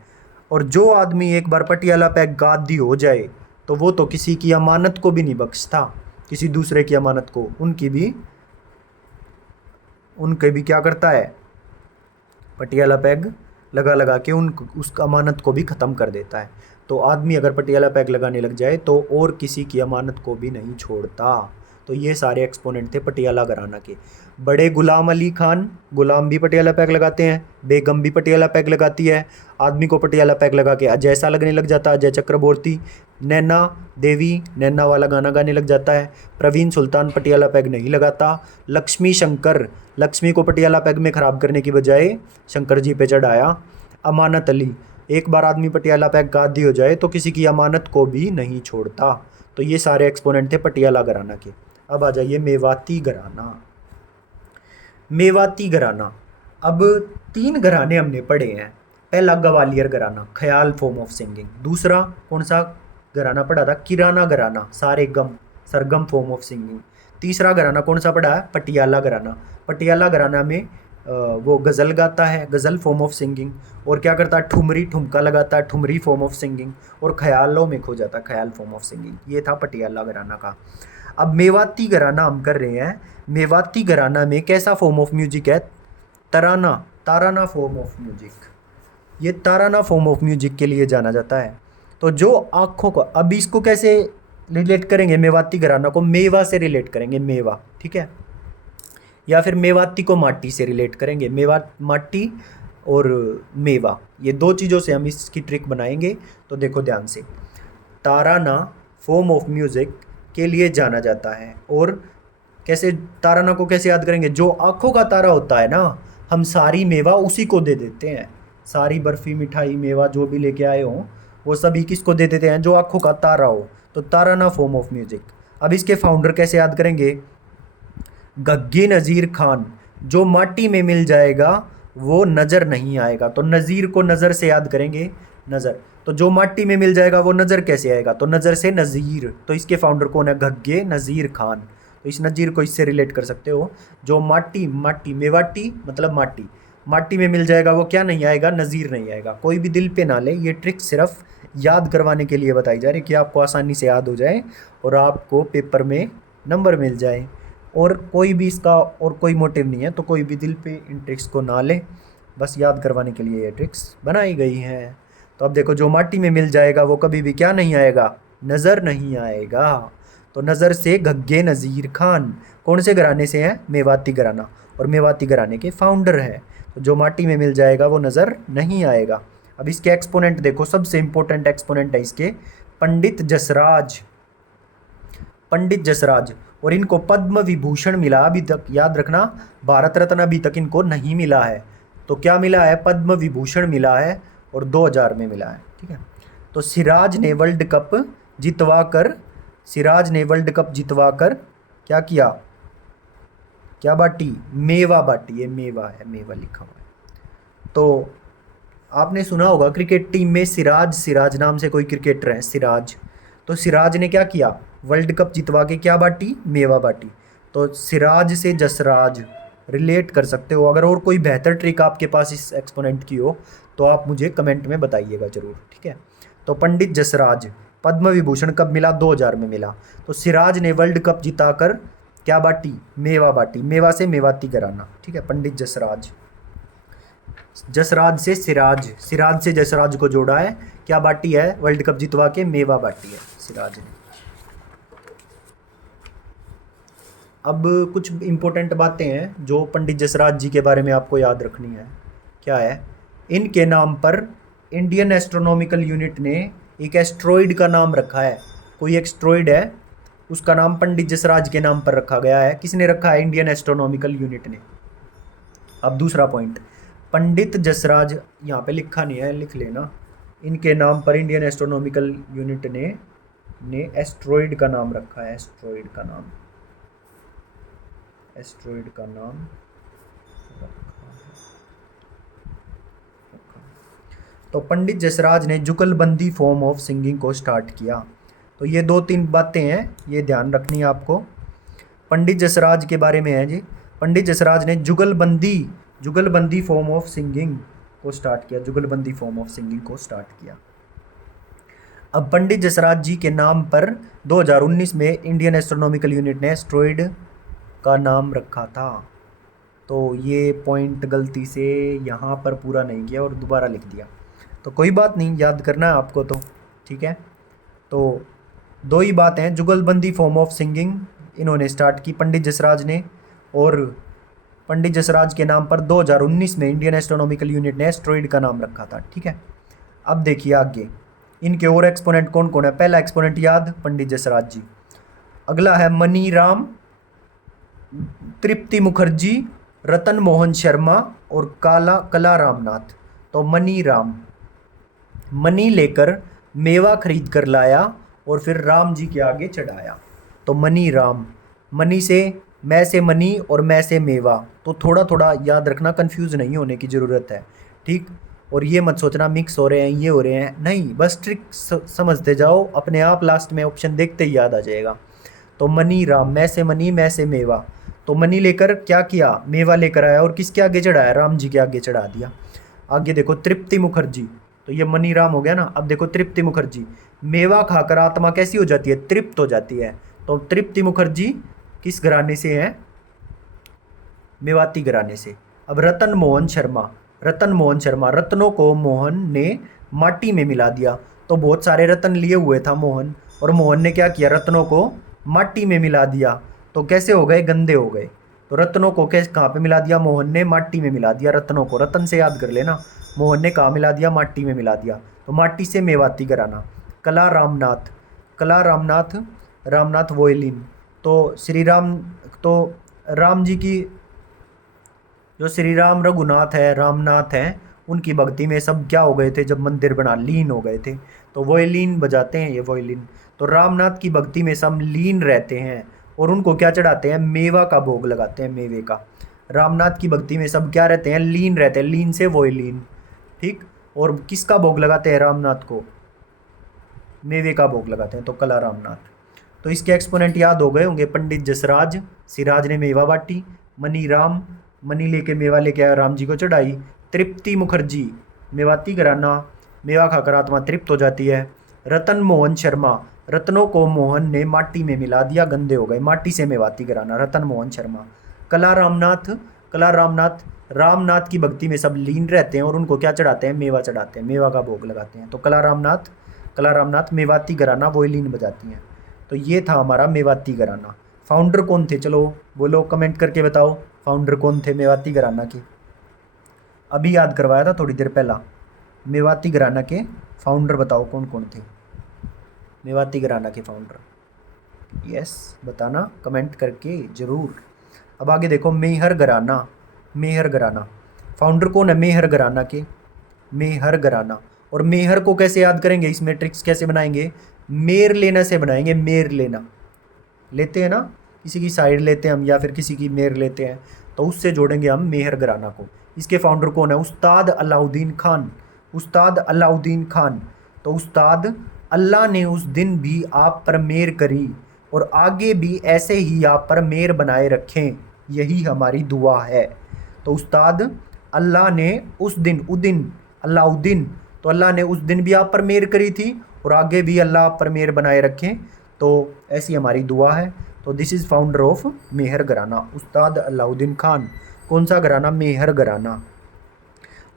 और जो आदमी एक बार पटियाला पैग गादी हो जाए तो वो तो किसी की अमानत को भी नहीं बख्शता, किसी दूसरे की अमानत को, उनके भी क्या करता है, पटियाला पैग लगा लगा के उस अमानत को भी ख़त्म कर देता है। तो आदमी अगर पटियाला पैग लगाने लग जाए तो और किसी की अमानत को भी नहीं छोड़ता। तो ये सारे एक्सपोनेंट थे पटियाला घराना के। बड़े गुलाम अली खान, गुलाम भी पटियाला पैग लगाते हैं, बेगम भी पटियाला पैग लगाती है, आदमी को पटियाला पैग लगा के अजय सा लगने लग जाता है, अजय चक्रवर्ती। नैना देवी नैना वाला गाना गाने लग जाता है। प्रवीण सुल्तान पटियाला पैग नहीं लगाता। लक्ष्मी शंकर, लक्ष्मी को पटियाला पैग में ख़राब करने की बजाय शंकर जी पे चढ़ाया। अमानत अली, एक बार आदमी पटियाला पैग गादी हो जाए तो किसी की अमानत को भी नहीं छोड़ता। तो ये सारे एक्सपोनेंट थे पटियाला घराना के। अब आ जाइए मेवाती घराना। मेवाती घराना, अब 3 घराने हमने पढ़े हैं। पहला ग्वालियर घराना, ख्याल फॉर्म ऑफ सिंगिंग। दूसरा कौन सा घराना पढ़ा था, किराना घराना, सारे गम सरगम फॉर्म ऑफ सिंगिंग। तीसरा घराना कौन सा पढ़ा है, पटियाला घराना। पटियाला घराना में वो गज़ल गाता है, गज़ल फॉर्म ऑफ सिंगिंग। और क्या करता है, ठुमरी ठुमका लगाता है, ठुमरी फॉर्म ऑफ सिंगिंग। और ख्यालों में खो जाता है, ख्याल फॉर्म ऑफ सिंगिंग। ये था पटियाला घराना का। अब मेवाती घराना हम कर रहे हैं। मेवाती घराना में कैसा फॉर्म ऑफ म्यूजिक है, तराना, ताराना फॉर्म ऑफ म्यूजिक। ये ताराना फॉर्म ऑफ म्यूजिक के लिए जाना जाता है। तो जो आँखों को, अब इसको कैसे रिलेट करेंगे, मेवाती घराना को मेवा से रिलेट करेंगे, मेवा, ठीक है। या फिर मेवाती को माटी से रिलेट करेंगे, मेवा माटी और मेवा, ये 2 चीज़ों से हम इसकी ट्रिक बनाएंगे। तो देखो ध्यान से, ताराना फॉर्म ऑफ म्यूज़िक के लिए जाना जाता है। और कैसे ताराना को कैसे याद करेंगे, जो आँखों का तारा होता है ना, हम सारी मेवा उसी को दे देते हैं। सारी बर्फ़ी मिठाई मेवा जो भी लेके आए हों वो सभी किसको दे देते हैं, जो आँखों का तारा हो। तो ताराना फॉर्म ऑफ म्यूज़िक। अब इसके फाउंडर कैसे याद करेंगे, घग्गे नज़ीर खान, जो माटी में मिल जाएगा वो नज़र नहीं आएगा। तो नज़ीर को नज़र से याद करेंगे, नज़र, तो जो माटी में मिल जाएगा वो नज़र कैसे आएगा, तो नज़र से नज़ीर। तो इसके फाउंडर कौन है, घग्गे नज़ीर खान। तो इस नज़ीर को इससे रिलेट कर सकते हो, जो माटी, माटी मेवाटी मतलब माटी, माटी में मिल जाएगा वो क्या नहीं आएगा, नज़ीर नहीं आएगा। कोई भी दिल पे ना ले, ये ट्रिक सिर्फ याद करवाने के लिए बताई जा रही है कि आपको आसानी से याद हो जाए और आपको पेपर में नंबर मिल जाए। और कोई भी इसका और कोई मोटिव नहीं है, तो कोई भी दिल पे इन ट्रिक्स को ना ले, बस याद करवाने के लिए ये ट्रिक्स बनाई गई हैं। तो अब देखो, जो माटी में मिल जाएगा वो कभी भी क्या नहीं आएगा, नज़र नहीं आएगा। तो नज़र से घग्गे नज़ीर खान कौन से घराने से हैं, मेवाती घराना, और मेवाती घराने के फाउंडर हैं। तो जो माटी में मिल जाएगा वो नज़र नहीं आएगा। अब इसके एक्सपोनेंट देखो, सबसे इंपॉर्टेंट एक्सपोनेंट है इसके पंडित जसराज, पंडित जसराज। और इनको पद्म विभूषण मिला, अभी तक याद रखना, भारत रत्न अभी तक इनको नहीं मिला है। तो क्या मिला है, पद्म विभूषण मिला है, और 2000 में मिला है, ठीक है। तो सिराज ने वर्ल्ड कप जितवा कर, सिराज ने वर्ल्ड कप जितवा कर क्या किया, क्या बाटी, मेवा बाटी। ये मेवा है, मेवा लिखा हुआ है। तो आपने सुना होगा क्रिकेट टीम में सिराज, सिराज नाम से कोई क्रिकेटर है, सिराज। तो सिराज ने क्या किया, वर्ल्ड कप जितवा के क्या बाटी, मेवा बाटी। तो सिराज से जसराज रिलेट कर सकते हो। अगर और कोई बेहतर ट्रिक आपके पास इस एक्सपोनेंट की हो तो आप मुझे कमेंट में बताइएगा ज़रूर, ठीक है। तो पंडित जसराज, पद्म विभूषण कब मिला, 2000 में मिला। तो सिराज ने वर्ल्ड कप जिताकर क्या बाटी, मेवा बाटी, मेवा से मेवाती घराना, ठीक है। पंडित जसराज, जसराज से सिराज, सिराज से जसराज को जोड़ा है, क्या बाटी है, वर्ल्ड कप जितवा के मेवा बाटी है सिराज ने। अब कुछ इंपॉर्टेंट बातें हैं जो पंडित जसराज जी के बारे में आपको याद रखनी है। क्या है, इनके नाम पर इंडियन एस्ट्रोनॉमिकल यूनिट ने एक एस्ट्रॉइड का नाम रखा है। कोई एस्ट्रॉइड है, उसका नाम पंडित जसराज के नाम पर रखा गया है। किसने रखा है, इंडियन एस्ट्रोनॉमिकल यूनिट ने। अब दूसरा पॉइंट, पंडित जसराज, यहाँ पे लिखा नहीं है, लिख लेना, इनके नाम पर इंडियन एस्ट्रोनॉमिकल यूनिट ने एस्ट्रॉइड का नाम रखा है, एस्ट्रॉइड का नाम, एस्ट्रॉइड का नाम रखा है। तो पंडित जसराज ने जुगलबंदी फॉर्म ऑफ सिंगिंग को स्टार्ट किया। तो ये 2-3 बातें हैं, ये ध्यान रखनी है आपको। पंडित जसराज के बारे में है जी, पंडित जसराज ने जुगलबंदी फॉर्म ऑफ सिंगिंग को स्टार्ट किया, जुगलबंदी फॉर्म ऑफ सिंगिंग को स्टार्ट किया। अब पंडित जसराज जी के नाम पर 2019 में इंडियन एस्ट्रोनॉमिकल यूनिट ने एस्ट्रॉइड का नाम रखा था। तो ये पॉइंट गलती से यहाँ पर पूरा नहीं किया और दोबारा लिख दिया, तो कोई बात नहीं, याद करना है आपको तो, ठीक है। तो 2 ही बात हैं, जुगलबंदी फॉर्म ऑफ सिंगिंग इन्होंने स्टार्ट की पंडित जसराज ने, और पंडित जसराज के नाम पर 2019 में इंडियन एस्ट्रोनॉमिकल यूनिट ने एस्ट्रॉइड का नाम रखा था, ठीक है। अब देखिए आगे इनके और एक्सपोनेंट कौन कौन है। पहला एक्सपोनेंट याद, पंडित जसराज जी। अगला है मनी राम, तृप्ति मुखर्जी, रतन मोहन शर्मा और कला रामनाथ। तो मनी राम, मनी लेकर मेवा खरीद कर लाया और फिर राम जी के आगे चढ़ाया। तो मनी राम, मनी से मैं से मनी और मैं से मेवा। तो थोड़ा थोड़ा याद रखना, कंफ्यूज नहीं होने की ज़रूरत है, ठीक। और ये मत सोचना मिक्स हो रहे हैं, ये हो रहे हैं, नहीं, बस ट्रिक समझते जाओ, अपने आप लास्ट में ऑप्शन देखते ही याद आ जाएगा। तो मनी राम, मैं से मनी मैं से मेवा। तो मनी लेकर क्या किया, मेवा लेकर आया और किसके आगे चढ़ाया, राम जी के आगे चढ़ा दिया। आगे देखो तृप्ति मुखर्जी, तो ये मनी राम हो गया ना। अब देखो तृप्ति मुखर्जी, मेवा खाकर आत्मा कैसी हो जाती है, तृप्त हो जाती है। तो तृप्ति मुखर्जी किस घराने से हैं, मेवाती घराने से। अब रतन मोहन शर्मा, रतन मोहन शर्मा, रत्नों को मोहन ने माटी में मिला दिया। तो बहुत सारे रत्न लिए हुए था मोहन, और मोहन ने क्या किया, रत्नों को माटी में मिला दिया। तो कैसे हो गए, गंदे हो गए। तो रत्नों को कैसे, कहाँ पे मिला दिया, मोहन ने माटी में मिला दिया रत्नों को। रतन से याद कर लेना, मोहन ने कहाँ मिला दिया, माटी में मिला दिया। तो माटी से मेवाती घराना। कला रामनाथ, कला रामनाथ, रामनाथ वोयलिन। तो श्री राम, तो राम जी की, जो श्री राम रघुनाथ है, रामनाथ हैं, उनकी भक्ति में सब क्या हो गए थे, जब मंदिर बना लीन हो गए थे। तो वोयलिन बजाते हैं ये, वोयलिन। तो रामनाथ की भक्ति में सब लीन रहते हैं, और उनको क्या चढ़ाते हैं, मेवा का भोग लगाते हैं, मेवे का। रामनाथ की भक्ति में सब क्या रहते हैं, लीन रहते हैं, लीन से वही लीन, ठीक। और किसका भोग लगाते हैं रामनाथ को, मेवे का भोग लगाते हैं, तो कला रामनाथ। तो इसके एक्सपोनेंट याद हो गए होंगे, पंडित जसराज, सिराज ने मेवा बाटी, मनी राम, मनी लेके मेवा लेके आया, राम जी को चढ़ाई। तृप्ति मुखर्जी, मेवाती घराना, मेवा खाकर आत्मा तृप्त हो जाती है। रतन मोहन शर्मा, रत्नों को मोहन ने माटी में मिला दिया, गंदे हो गए, माटी से मेवाती घराना, रतन मोहन शर्मा। कला रामनाथ, कला रामनाथ, रामनाथ की भक्ति में सब लीन रहते हैं और उनको क्या चढ़ाते हैं, मेवा चढ़ाते हैं, मेवा का भोग लगाते हैं। तो कला रामनाथ, कला रामनाथ मेवाती घराना वही लीन बजाती हैं। तो ये था हमारा मेवाती घराना। फाउंडर कौन थे, चलो बोलो, कमेंट करके बताओ फाउंडर कौन थे मेवाती घराना के। अभी याद करवाया था थोड़ी देर पहला, मेवाती घराना के फाउंडर बताओ कौन कौन थे, मेवाती घराना के फाउंडर। यस बताना कमेंट करके ज़रूर। अब आगे देखो, मेहर घराना, मेहर घराना फाउंडर कौन है, मेहर घराना के, मेहर घराना। और मेहर को कैसे याद करेंगे, इस मैट्रिक्स कैसे बनाएंगे, मेर लेना से बनाएंगे, मेर लेना, लेते हैं ना, किसी की साइड लेते हैं हम या फिर किसी की मेर लेते हैं, तो उससे जोड़ेंगे हम मेहर घराना को। इसके फाउंडर कौन है, उस्ताद अलाउद्दीन खान, उस्ताद अलाउद्दीन खान। तो उस्ताद, अल्लाह ने उस दिन भी आप पर मेहर करी और आगे भी ऐसे ही आप पर मेहर बनाए रखें, यही हमारी दुआ है। तो उस्ताद, अल्लाह ने उस दिन, उदिन, अलाउद्दीन, तो अल्लाह ने उस दिन भी आप पर मेहर करी थी और आगे भी अल्लाह आप पर मेहर बनाए रखें, तो ऐसी हमारी दुआ है। तो दिस इज़ फाउंडर ऑफ मेहर घराना, उस्ताद अलाउद्दीन खान। कौन सा घराना, मेहर घराना,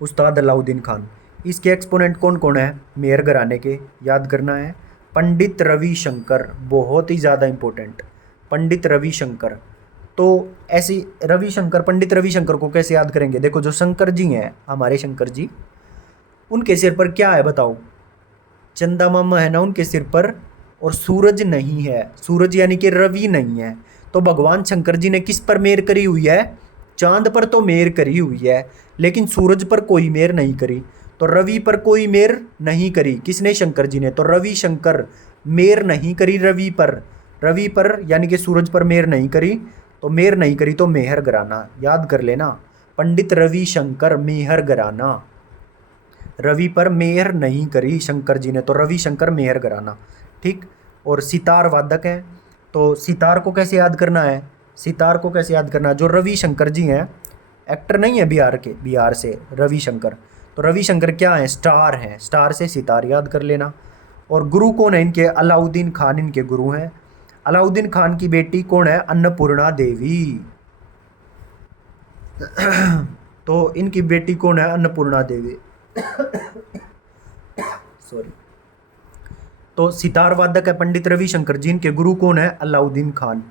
उस्ताद अलाउद्दीन खान। इसके एक्सपोनेंट कौन कौन है मेहर घराने के, याद करना है। पंडित रविशंकर, बहुत ही ज़्यादा इंपॉर्टेंट, पंडित रविशंकर। तो ऐसी रविशंकर, पंडित रविशंकर को कैसे याद करेंगे, देखो जो शंकर जी हैं हमारे शंकर जी, उनके सिर पर क्या है बताओ, चंदा मामा है ना उनके सिर पर, और सूरज नहीं है, सूरज यानी कि रवि नहीं है। तो भगवान शंकर जी ने किस पर मेहर करी हुई है, चांद पर तो मेहर करी हुई है, लेकिन सूरज पर कोई मेहर नहीं करी। तो रवि पर कोई मेहर नहीं करी, किसने, शंकर जी ने। तो रवि शंकर, मेहर नहीं करी रवि पर, रवि पर यानी कि सूरज पर मेहर नहीं करी, तो मेहर नहीं करी तो मेहर घराना, याद कर लेना। पंडित रविशंकर मेहर घराना, रवि पर मेहर नहीं करी शंकर जी ने, तो रविशंकर मेहर घराना, ठीक। और सितार वादक है, तो सितार को कैसे याद करना है, सितार को कैसे याद करना है, जो रविशंकर जी हैं, एक्टर नहीं है बिहार के, बिहार से रविशंकर, तो रविशंकर क्या है, स्टार हैं, स्टार से सितार याद कर लेना। और गुरु कौन है इनके, अलाउद्दीन खान इनके गुरु हैं। अलाउद्दीन खान की बेटी कौन है, अन्नपूर्णा देवी। तो इनकी बेटी कौन है, अन्नपूर्णा देवी। सॉरी। तो सितार वादक है पंडित रविशंकर जी, इनके गुरु कौन है, अलाउद्दीन खान।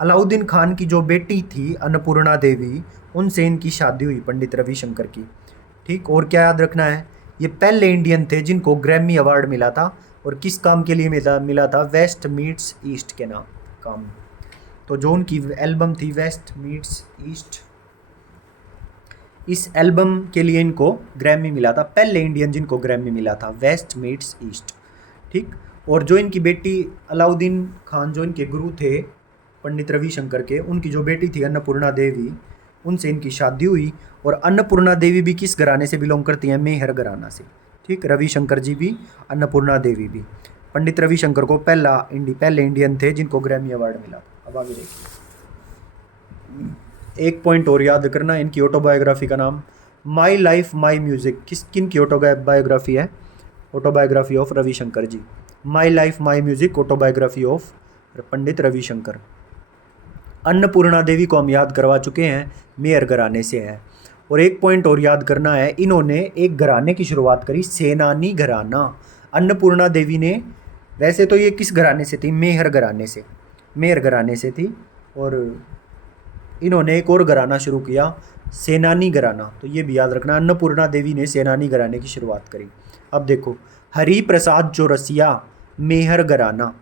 अलाउद्दीन खान की जो बेटी थी अन्नपूर्णा देवी, उनसे इनकी शादी हुई पंडित रविशंकर की, ठीक। और क्या याद रखना है, ये पहले इंडियन थे जिनको ग्रैमी अवार्ड मिला था, और किस काम के लिए मिला था, वेस्ट मीट्स ईस्ट के नाम काम। तो जो उनकी एल्बम थी वेस्ट मीट्स ईस्ट, इस एल्बम के लिए इनको ग्रैमी मिला था, पहले इंडियन जिनको ग्रैमी मिला था, वेस्ट मीट्स ईस्ट, ठीक। और जो इनकी बेटी अलाउद्दीन खान, जो इनके गुरु थे पंडित रविशंकर के, उनकी जो बेटी थी अन्नपूर्णा देवी, उनसे इनकी शादी हुई। और अन्नपूर्णा देवी भी किस घराने से बिलोंग करती हैं, मेहर घराना से, ठीक। रविशंकर जी भी, अन्नपूर्णा देवी भी। पंडित रविशंकर को पहले इंडियन थे जिनको ग्रैमी अवार्ड मिला। अब आगे देखिए, एक पॉइंट और याद करना, इनकी ऑटोबायोग्राफी का नाम माई लाइफ माई म्यूज़िक, किन की ऑटोबायोग्राफी है, autobiography of Ravi Shankar ji. My life my music, autobiography of Pandit Ravi Shankar. Annapurna Devi को हम याद करवा चुके हैं, मेहर घराने से है। और एक पॉइंट और याद करना है, इन्होंने एक घराने की शुरुआत करी, सेनानी घराना। अन्नपूर्णा देवी ने, वैसे तो ये किस घराने से थी, मेहर घराने से, मेहर घराने से थी, और इन्होंने एक और घराना शुरू किया, सेनानी घराना। तो ये भी याद रखना, अन्नपूर्णा देवी ने सेनानी घराने की शुरुआत करी। अब देखो, हरि प्रसाद चौरसिया, मेहर घराना,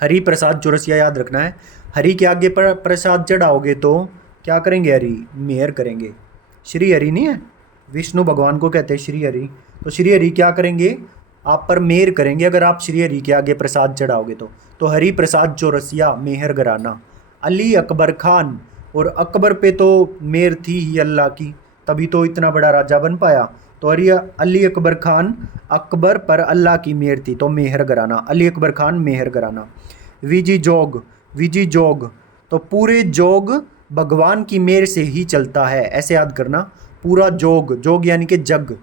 हरि प्रसाद चौरसिया याद रखना है। हरि के आगे पर प्रसाद चढ़ाओगे तो क्या करेंगे, हरि मेहर करेंगे। श्री हरि नहीं है, विष्णु भगवान को कहते हैं श्री हरि, तो श्री हरि क्या करेंगे, आप पर मेहर करेंगे अगर आप श्री हरि के आगे प्रसाद चढ़ाओगे तो हरि प्रसाद चौरसिया मेहर कराना। अली अकबर खान, और अकबर पे तो मेहर थी ही अल्लाह की, तभी तो इतना बड़ा राजा बन पाया। तो अली अकबर खान, अकबर पर अल्लाह की मेहर थी तो मेहर कराना, अली अकबर खान मेहर कराना। विजी जोग, विजी जोग, तो पूरे जोग भगवान की मेहर से ही चलता है, ऐसे याद करना। पूरा जोग, जोग यानी कि जग,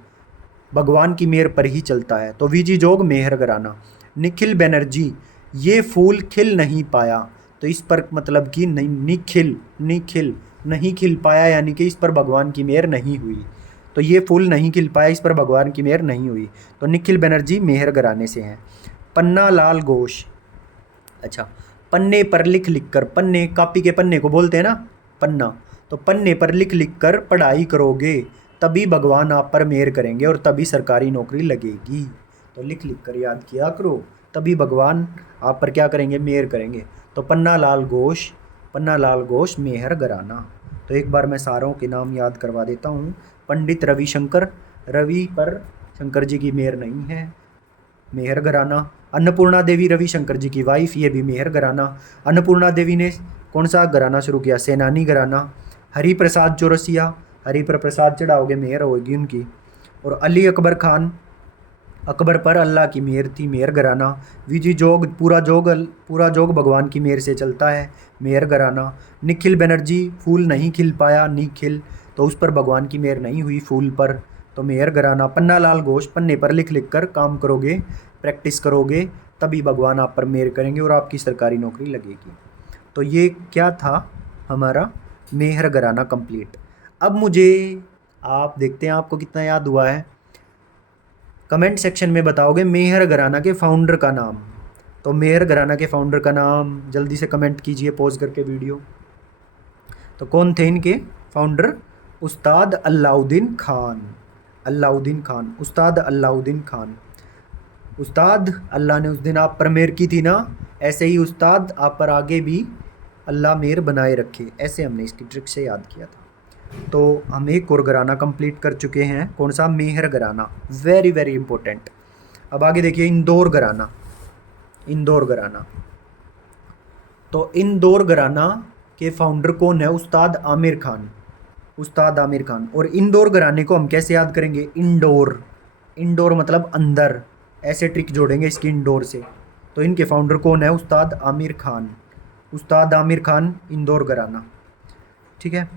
भगवान की मेहर पर ही चलता है। तो विजी जोग मेहर कराना। निखिल बनर्जी, ये फूल खिल नहीं पाया, तो इस पर मतलब कि नहीं, निखिल, निखिल नहीं खिल पाया यानी कि इस पर भगवान की मेहर नहीं हुई। तो ये फूल नहीं खिल पाया, इस पर भगवान की मेहर नहीं हुई। तो निखिल बनर्जी मेहर कराने से हैं। पन्ना लाल घोष, अच्छा, पन्ने पर लिख लिख कर, पन्ने कॉपी के पन्ने को बोलते हैं ना पन्ना, तो पन्ने पर लिख लिख कर पढ़ाई करोगे तभी भगवान आप पर मेहर करेंगे और तभी सरकारी नौकरी लगेगी। तो लिख लिख कर याद किया करो, तभी भगवान आप पर क्या करेंगे, मेहर करेंगे। तो पन्ना लाल घोष, पन्ना लाल घोष मेहर गराना। तो एक बार मैं सारों के नाम याद करवा देता हूँ। पंडित रविशंकर, रवि पर शंकर जी की मेहर नहीं है, मेहर घराना। अन्नपूर्णा देवी रविशंकर जी की वाइफ, ये भी मेहर घराना। अन्नपूर्णा देवी ने कौन सा घराना शुरू किया, सेनानी घराना। हरि प्रसाद चौरसिया, हरि पर प्रसाद चढ़ाओगे मेहर होगी उनकी। और अली अकबर खान, अकबर पर अल्लाह की मेहर थी, मेहर घराना। विजी जोग, पूरा जोग भगवान की मेहर से चलता है, मेहर घराना। निखिल बनर्जी, फूल नहीं खिल पाया, निखिल, तो उस पर भगवान की मेहर नहीं हुई फूल पर, तो मेहर घराना। पन्ना लाल घोष, पन्ने पर लिख लिख कर काम करोगे, प्रैक्टिस करोगे तभी भगवान आप पर मेहर करेंगे और आपकी सरकारी नौकरी लगेगी। तो ये क्या था हमारा मेहर घराना कंप्लीट। अब मुझे आप देखते हैं आपको कितना याद हुआ है। कमेंट सेक्शन में बताओगे मेहर घराना के फाउंडर का नाम। तो मेहर घराना के फाउंडर का नाम जल्दी से कमेंट कीजिए पॉज करके वीडियो। तो कौन थे इनके फाउंडर, उस्ताद अलाउद्दीन खान, अलाउद्दीन खान, उस्ताद अलाउद्दीन खान। उस्ताद, अल्लाह ने उस दिन आप पर मेहर की थी ना, ऐसे ही उस्ताद आप पर आगे भी अल्लाह मेहर बनाए रखे, ऐसे हमने इसकी ट्रिक से याद किया था। तो हम एक और घराना कंप्लीट कर चुके हैं, कौन सा, मेहर घराना, वेरी वेरी इंपॉर्टेंट। अब आगे देखिए इंदौर घराना, इंदौर घराना। तो इंदौर घराना के फाउंडर कौन है, उस्ताद आमिर खान, उस्ताद आमिर खान। और इंदौर घराने को हम कैसे याद करेंगे, इंडोर, इंडोर मतलब अंदर, ऐसे ट्रिक जोड़ेंगे इसकी इंडोर से। तो इनके फाउंडर कौन है, उस्ताद आमिर खान, उस्ताद आमिर खान, इंदौर घराना, ठीक है।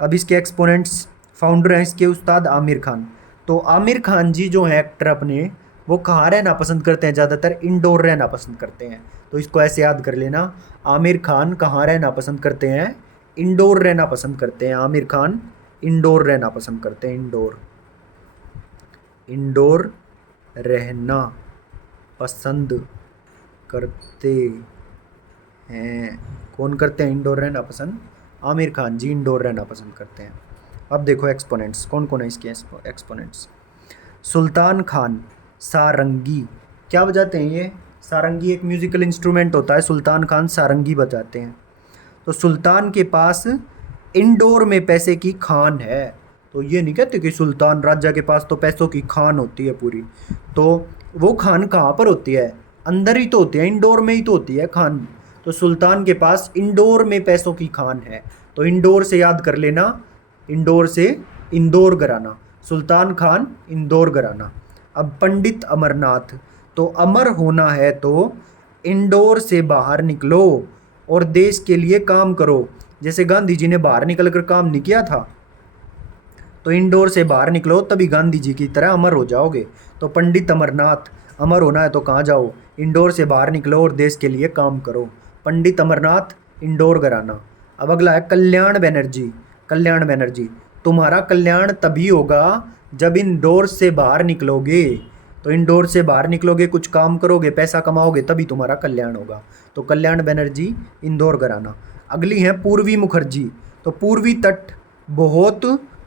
अब इसके एक्सपोनेंट्स, फाउंडर हैं इसके उस्ताद आमिर खान। तो आमिर खान जी जो हैं एक्टर अपने, वो कहाँ रहना पसंद करते हैं, ज़्यादातर इंडोर रहना पसंद करते हैं। तो इसको ऐसे याद कर लेना, आमिर खान कहाँ रहना पसंद करते हैं, इंडोर रहना पसंद करते हैं। आमिर खान इंडोर रहना पसंद करते हैं, इंडोर, इंडोर रहना पसंद करते हैं। कौन करते हैं इंडोर रहना पसंद, आमिर खान जी इंडोर रहना पसंद करते हैं। अब देखो एक्सपोनेंट्स, कौन कौन है इसके एक्सपोनेंट्स। सुल्तान खान सारंगी, क्या बजाते हैं ये, सारंगी एक म्यूजिकल इंस्ट्रूमेंट होता है, सुल्तान खान सारंगी बजाते हैं। तो सुल्तान के पास इंडोर में पैसे की खान है। तो ये नहीं कहते कि सुल्तान राजा के पास तो पैसों की खान होती है पूरी, तो वो खान कहाँ पर होती है, अंदर ही तो होती है, इंडोर में ही तो होती है खान। तो सुल्तान के पास इंडोर में पैसों की खान है, तो इंडोर से याद कर लेना, इंडोर से इंदौर घराना, सुल्तान खान इंदौर घराना। अब पंडित अमरनाथ, तो अमर होना है तो इंडोर से बाहर निकलो और देश के लिए काम करो। जैसे गांधी जी ने बाहर निकल कर काम नहीं किया था, तो इंडोर से बाहर निकलो तभी गांधी जी की तरह अमर हो जाओगे। तो पंडित अमरनाथ, अमर होना है तो कहाँ जाओ, इंडोर से बाहर निकलो और देश के लिए काम करो। पंडित अमरनाथ इंडोर घराना। अब अगला है कल्याण बनर्जी, कल्याण बनर्जी, तुम्हारा कल्याण तभी होगा जब इंडोर से बाहर निकलोगे। तो इंडोर से बाहर निकलोगे, कुछ काम करोगे, पैसा कमाओगे, तभी तुम्हारा कल्याण होगा। तो कल्याण बनर्जी इंदौर घराना। अगली है पूर्वी मुखर्जी, तो पूर्वी तट बहुत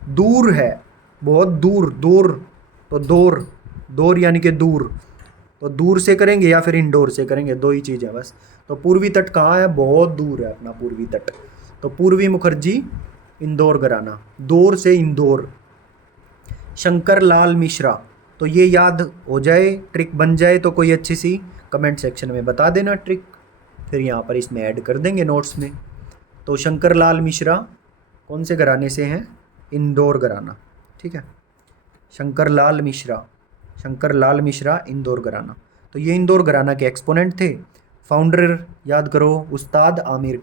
दूर है, बहुत दूर, दूर, तो दूर, दूर यानी कि दूर, तो दूर से करेंगे या फिर इंडोर से करेंगे, दो ही चीज़ है बस। तो पूर्वी तट कहाँ है, बहुत दूर है अपना पूर्वी तट। तो पूर्वी मुखर्जी इंदौर घराना, दूर से इंदौर। शंकर लाल मिश्रा, तो ये याद हो जाए, ट्रिक बन जाए तो कोई अच्छी सी कमेंट सेक्शन में बता देना ट्रिक, फिर यहाँ पर इसमें ऐड कर देंगे नोट्स में। तो शंकर लाल मिश्रा कौन से घराने से हैं? इंदौर घराना, ठीक है। शंकर लाल मिश्रा इंदौर घराना। तो ये इंदौर घराना के एक्सपोनेंट थे। फाउंडर याद करो, उस्ताद आमिर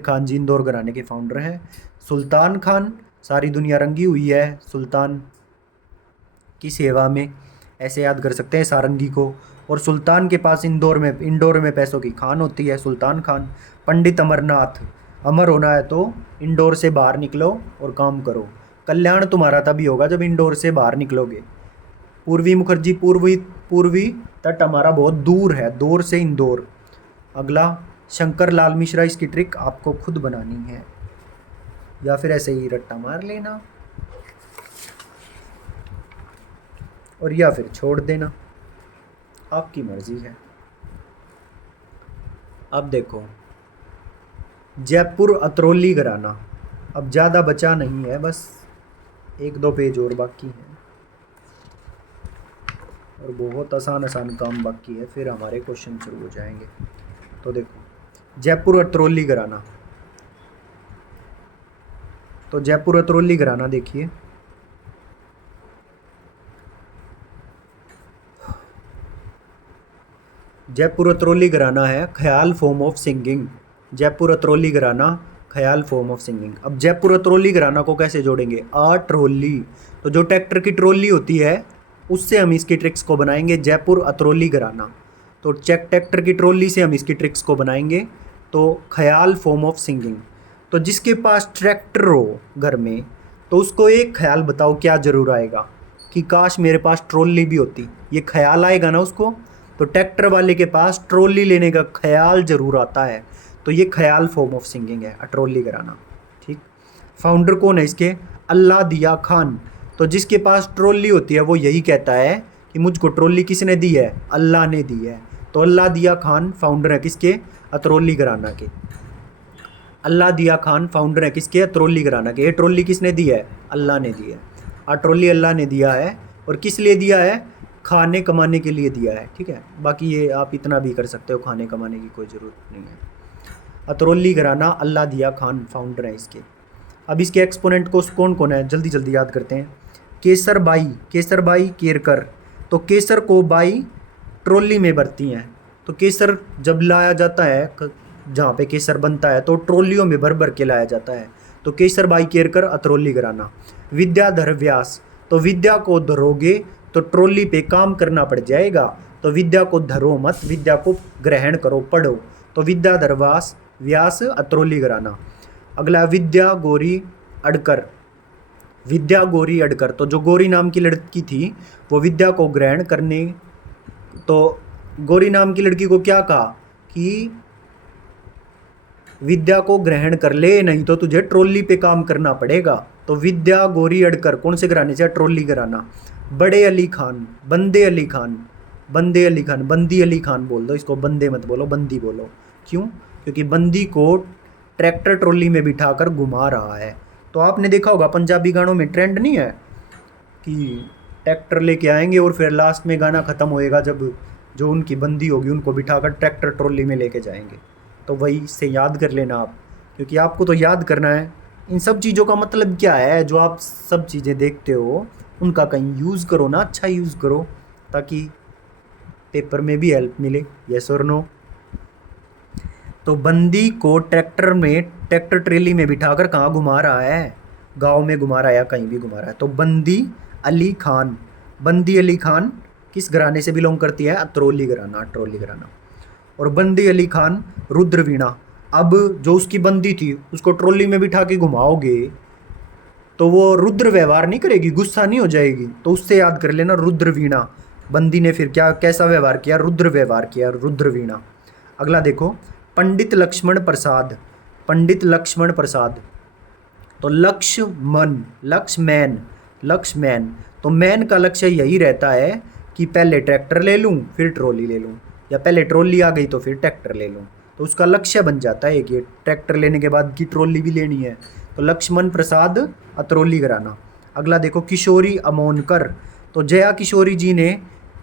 खान जी इंदौर घराने के फाउंडर हैं। सुल्तान खान, सारी दुनिया रंगी हुई है सुल्तान की सेवा में, ऐसे याद कर सकते हैं सारंगी को। और सुल्तान के पास इंदौर में पैसों की खान होती है, सुल्तान खान। पंडित अमरनाथ, अमर होना है तो इंदौर से बाहर निकलो और काम करो, कल्याण तुम्हारा तभी होगा जब इंदौर से बाहर निकलोगे। पूर्वी मुखर्जी, पूर्वी तट हमारा बहुत दूर है, दूर से इंदौर। अगला शंकर लाल मिश्रा, इसकी ट्रिक आपको खुद बनानी है या फिर ऐसे ही रट्टा मार लेना और या फिर छोड़ देना, आपकी मर्जी है। अब देखो, जयपुर अतरौली घराना, अब ज़्यादा बचा नहीं है, बस 1-2 पेज और बाकी हैं और बहुत आसान काम बाकी है, फिर हमारे क्वेश्चन शुरू हो जाएंगे। तो देखो, जयपुर अतरौली घराना, तो जयपुर अतरौली घराना देखिए, जयपुर अतरौली घराना है ख्याल form of singing. Jaipur Atrauli घराना ख्याल फॉर्म ऑफ सिंगिंग। अब जयपुर अतरौली घराना को कैसे जोड़ेंगे? ट्रॉली, तो जो ट्रैक्टर की ट्रॉली होती है उससे हम इसकी ट्रिक्स को बनाएंगे, जयपुर अतरौली घराना। तो ट्रैक्टर की ट्रॉली से हम इसकी ट्रिक्स को बनाएंगे, तो ख्याल फॉर्म ऑफ सिंगिंग। तो जिसके पास ट्रैक्टर हो घर में, तो उसको एक ख्याल बताओ क्या ज़रूर आएगा कि काश मेरे पास ट्रॉली भी होती, ये ख्याल आएगा ना उसको। तो ट्रैक्टर वाले के पास ट्रॉली लेने का ख्याल ज़रूर आता है, तो ये ख्याल फॉर्म ऑफ सिंगिंग है, अटरौली घराना, ठीक। फाउंडर कौन है इसके? अल्लाह दिया खान। तो जिसके पास ट्रॉली होती है वो यही कहता है कि मुझको ट्रॉली किसने दी है? अल्लाह ने दी है। तो अल्लाह दिया खान फाउंडर है किसके? अतरौली घराना के। अल्लाह दिया खान फाउंडर है किसके? अतरौली घराना के। ये ट्रॉली किसने दी है? अल्लाह ने दी है। ट्रॉली अल्लाह ने दिया है, और किस लिए दिया है? खाने कमाने के लिए दिया है, ठीक है। बाकी ये आप इतना भी कर सकते हो, खाने कमाने की कोई ज़रूरत नहीं है। अतरौली घराना अल्लाह दिया खान फाउंडर है इसके। अब इसके एक्सपोनेंट को कौन कौन है, जल्दी जल्दी याद करते हैं। केसर बाई केरकर। तो केसर को बाई ट्रॉली में भरती हैं। तो केसर जब लाया जाता है, जहाँ पे केसर बनता है, तो ट्रॉलियों में भर भर के लाया जाता है। तो केसर बाई केरकर अतरौली घराना। विद्याधर व्यास। तो विद्या को धरोगे तो ट्रॉली पे काम करना पड़ जाएगा, तो विद्या को धरो मत, विद्या को ग्रहण करो, पढ़ो। तो विद्याधर व्यास अतरौली घराना। अगला विद्या गौरी अडकर। तो जो गौरी नाम की लड़की थी वो विद्या को ग्रहण करने, तो गौरी नाम की लड़की को क्या कहा कि विद्या को ग्रहण कर ले, नहीं तो तुझे ट्रॉली पे काम करना पड़ेगा। तो विद्या गौरी अडकर कौन से घराने से? ट्रॉली घराना। बंदी अली खान। बंदी अली खान बोल दो इसको, बंदे मत बोलो, बंदी बोलो। क्यों? क्योंकि बंदी को ट्रैक्टर ट्रॉली में बिठाकर घुमा रहा है। तो आपने देखा होगा पंजाबी गानों में ट्रेंड नहीं है कि ट्रैक्टर लेके आएंगे और फिर लास्ट में गाना ख़त्म होएगा जब जो उनकी बंदी होगी उनको बिठाकर ट्रैक्टर ट्रॉली में लेके जाएंगे। तो वही से याद कर लेना आप, क्योंकि आपको तो याद करना है। इन सब चीज़ों का मतलब क्या है? जो आप सब चीज़ें देखते हो उनका कहीं यूज़ करो ना, अच्छा यूज़ करो, ताकि पेपर में भी हेल्प मिले। यस और नो? तो बंदी को ट्रैक्टर ट्रेली में बिठाकर कहाँ घुमा रहा है? गांव में घुमा रहा है या कहीं भी घुमा रहा है। तो बंदी अली खान किस घराने से बिलोंग करती है? अतरौली घराना। और बंदी अली खान रुद्रवीणा। अब जो उसकी बंदी थी उसको ट्रॉली में बिठा के घुमाओगे तो वो रुद्र व्यवहार नहीं करेगी, गुस्सा नहीं हो जाएगी। तो उससे याद कर लेना रुद्रवीणा। बंदी ने फिर कैसा व्यवहार किया? रुद्र व्यवहार किया, रुद्रवीणा। अगला देखो, पंडित लक्ष्मण प्रसाद। तो लक्ष्मैन। तो मैन का लक्ष्य यही रहता है कि पहले ट्रैक्टर ले लूँ फिर ट्रॉली ले लूँ, या पहले ट्रॉली आ गई तो फिर ट्रैक्टर ले लूँ। तो उसका लक्ष्य बन जाता है कि ट्रैक्टर लेने के बाद की ट्रॉली भी लेनी है। तो लक्ष्मण प्रसाद अतरौली घराना। अगला देखो, किशोरी तो जया किशोरी जी ने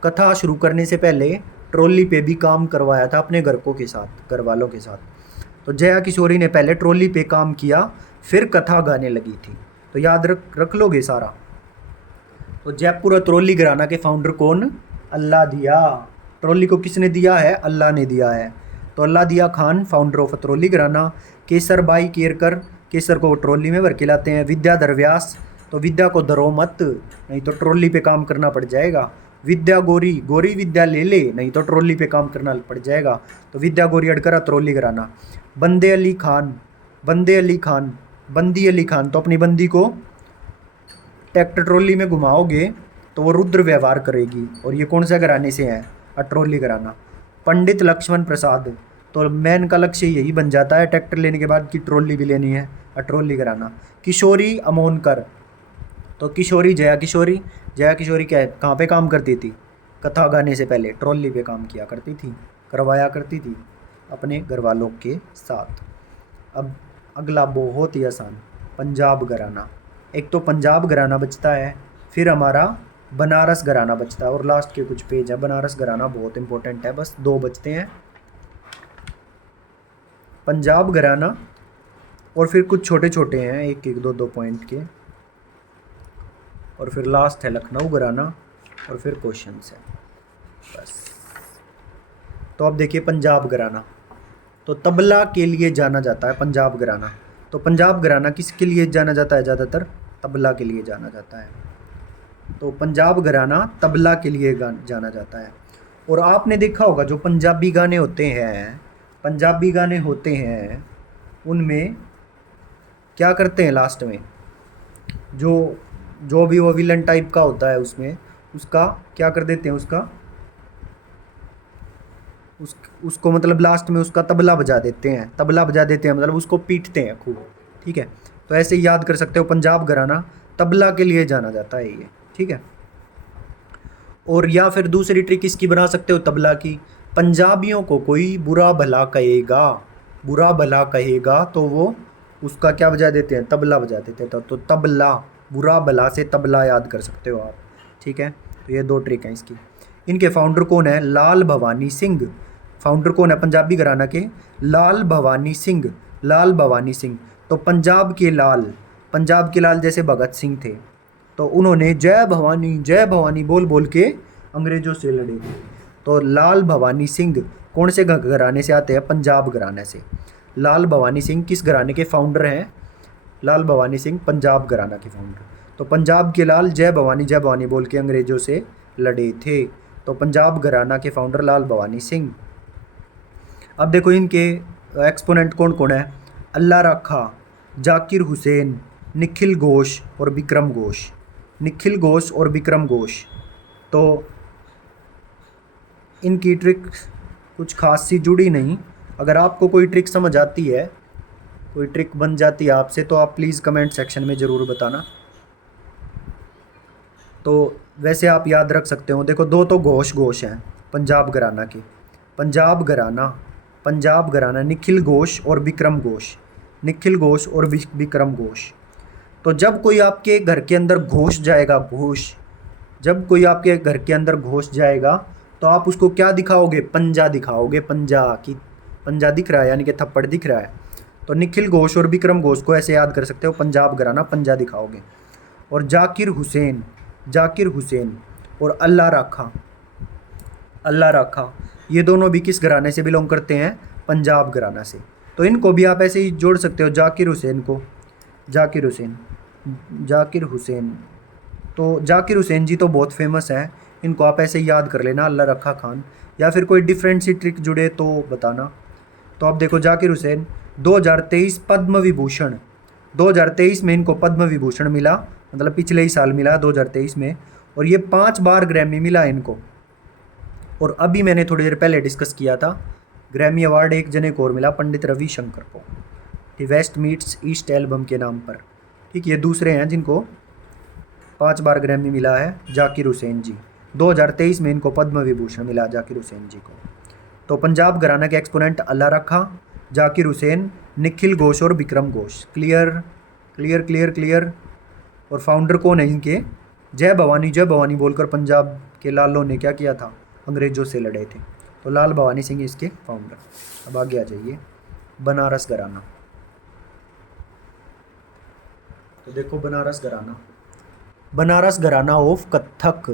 कथा शुरू करने से पहले ट्रॉली पे भी काम करवाया था अपने घर वालों के साथ। तो जया किशोरी ने पहले ट्रॉली पे काम किया, फिर कथा गाने लगी थी। तो याद रख लोगे सारा। तो जयपुर ट्रॉली घराना के फाउंडर कौन? अल्लाह दिया। ट्रॉली को किसने दिया है? अल्लाह ने दिया है। तो अल्लाह दिया खान फाउंडर ऑफ ट्रॉली घराना। केसर बाई केरकर, केसर को ट्रॉली में भर के लाते हैं। विद्याधर व्यास, तो विद्या को धरो मत, नहीं तो ट्रॉली पे काम करना पड़ जाएगा। विद्या गौरी, गौरी विद्या ले ले, नहीं तो ट्रॉली पे काम करना पड़ जाएगा। तो विद्या गौरी अड़करा ट्रॉली घराना। बंदे अली खान, बंदे अली खान, बंदी अली खान, तो अपनी बंदी को ट्रैक्टर ट्रॉली में घुमाओगे तो वो रुद्र व्यवहार करेगी। और ये कौन सा घराने से है? ट्रॉली घराना। पंडित लक्ष्मण प्रसाद, तो मैन का लक्ष्य यही बन जाता है ट्रैक्टर लेने के बाद कि ट्रॉली भी लेनी है, ट्रॉली घराना। किशोरी अमोनकर, तो किशोरी जया किशोरी, जया किशोरी क्या है, कहाँ पे काम करती थी? कथा गाने से पहले ट्रॉली पे काम किया करती थी, करवाया करती थी अपने घर वालों के साथ। अब अगला बहुत ही आसान, पंजाब घराना। एक तो पंजाब घराना बचता है, फिर हमारा बनारस घराना बचता है, और लास्ट के कुछ पेज है। बनारस घराना बहुत इंपॉर्टेंट है, बस 2 बचते हैं, पंजाब घराना और फिर कुछ छोटे छोटे हैं 1-1, 2-2 पॉइंट के, और फिर लास्ट है लखनऊ घराना, और फिर क्वेश्चंस है बस। तो अब देखिए पंजाब घराना, तो तबला के लिए जाना जाता है पंजाब घराना। तो पंजाब घराना किसके लिए जाना जाता है? ज़्यादातर तबला के लिए जाना जाता है। तो पंजाब घराना तबला के लिए जाना जाता है। और आपने देखा होगा जो पंजाबी गाने होते हैं, पंजाबी गाने होते हैं उनमें क्या करते हैं लास्ट में, जो भी वो विलन टाइप का होता है उसमें, उसका क्या कर देते हैं, उसको मतलब लास्ट में उसका तबला बजा देते हैं। तबला बजा देते हैं मतलब उसको पीटते हैं खूब, ठीक है। तो ऐसे ही याद कर सकते हो, पंजाब घराना तबला के लिए जाना जाता है ये, ठीक है। और या फिर दूसरी ट्रिक इसकी बना सकते हो तबला की, पंजाबियों को कोई बुरा भला कहेगा, बुरा भला कहेगा तो वो उसका क्या बजा देते हैं? तबला बजा देते हैं। तो तबला, बुरा भला से तबला याद कर सकते हो आप, ठीक है। तो ये 2 ट्रिक हैं इसकी। इनके फाउंडर कौन है? लाल भवानी सिंह। फाउंडर कौन है पंजाबी घराना के? लाल भवानी सिंह, लाल भवानी सिंह। तो पंजाब के लाल, पंजाब के लाल जैसे भगत सिंह थे, तो उन्होंने जय भवानी बोल बोल के अंग्रेजों से लड़े थे। तो लाल भवानी सिंह कौन से घराने से आते हैं? पंजाब घराने से। लाल भवानी सिंह किस घराने के फाउंडर हैं? लाल भवानी सिंह पंजाब घराना के फाउंडर। तो पंजाब के लाल जय भवानी बोल के अंग्रेजों से लड़े थे। तो पंजाब घराना के फाउंडर लाल भवानी सिंह। अब देखो इनके एक्सपोनेंट कौन कौन है? अल्लाह रखा, जाकिर हुसैन, निखिल घोष और विक्रम घोष। निखिल घोष और विक्रम घोष। तो इनकी ट्रिक कुछ खास सी जुड़ी नहीं। अगर आपको कोई ट्रिक समझ आती है, कोई ट्रिक बन जाती है आपसे, तो आप प्लीज़ कमेंट सेक्शन में ज़रूर बताना। तो वैसे आप याद रख सकते हो। देखो 2 तो घोष हैं पंजाब घराना के। पंजाब घराना निखिल घोष और विक्रम घोष, निखिल घोष और विक्रम घोष। तो जब कोई आपके घर के अंदर घोष जाएगा, जब कोई आपके घर के अंदर घोष जाएगा तो आप उसको क्या दिखाओगे? पंजा दिखाओगे। पंजा दिख रहा है यानी कि थप्पड़ दिख रहा है। तो निखिल घोष और विक्रम घोष को ऐसे याद कर सकते हो, पंजाब घराना पंजा दिखाओगे। और जाकिर हुसैन और अल्लाह राखा, ये दोनों भी किस घराने से बिलोंग करते हैं? पंजाब घराना से। तो इनको भी आप ऐसे ही जोड़ सकते हो, जाकिर हुसैन। तो जाकिर हुसैन जी तो बहुत फेमस हैं, इनको आप ऐसे ही याद कर लेना, अल्लाह रखा खान। या फिर कोई डिफरेंट सी ट्रिक जुड़े तो बताना। तो आप देखो जाकिर हुसैन 2023 पद्म विभूषण, 2023 में इनको पद्म विभूषण मिला, मतलब पिछले ही साल मिला 2023 में। और ये 5 बार ग्रैमी मिला इनको। और अभी मैंने थोड़ी देर पहले डिस्कस किया था, ग्रैमी अवार्ड एक जने को और मिला, पंडित रविशंकर को, वेस्ट मीट्स ईस्ट एल्बम के नाम पर, ठीक। ये दूसरे हैं जिनको 5 बार ग्रैमी मिला है, जाकिर हुसैन जी। 2023 में इनको पद्म विभूषण मिला जाकिर हुसैन जी को। तो पंजाब घराना के एक्सपोनेंट अल्लाह रखा, जाकिर हुसैन, निखिल घोष और विक्रम घोष। क्लियर। और फाउंडर कौन है इनके? जय भवानी बोलकर पंजाब के लालों ने क्या किया था, अंग्रेज़ों से लड़े थे। तो लाल भवानी सिंह इसके फाउंडर। अब आगे आ जाइए, बनारस घराना। तो देखो बनारस घराना ऑफ कथक।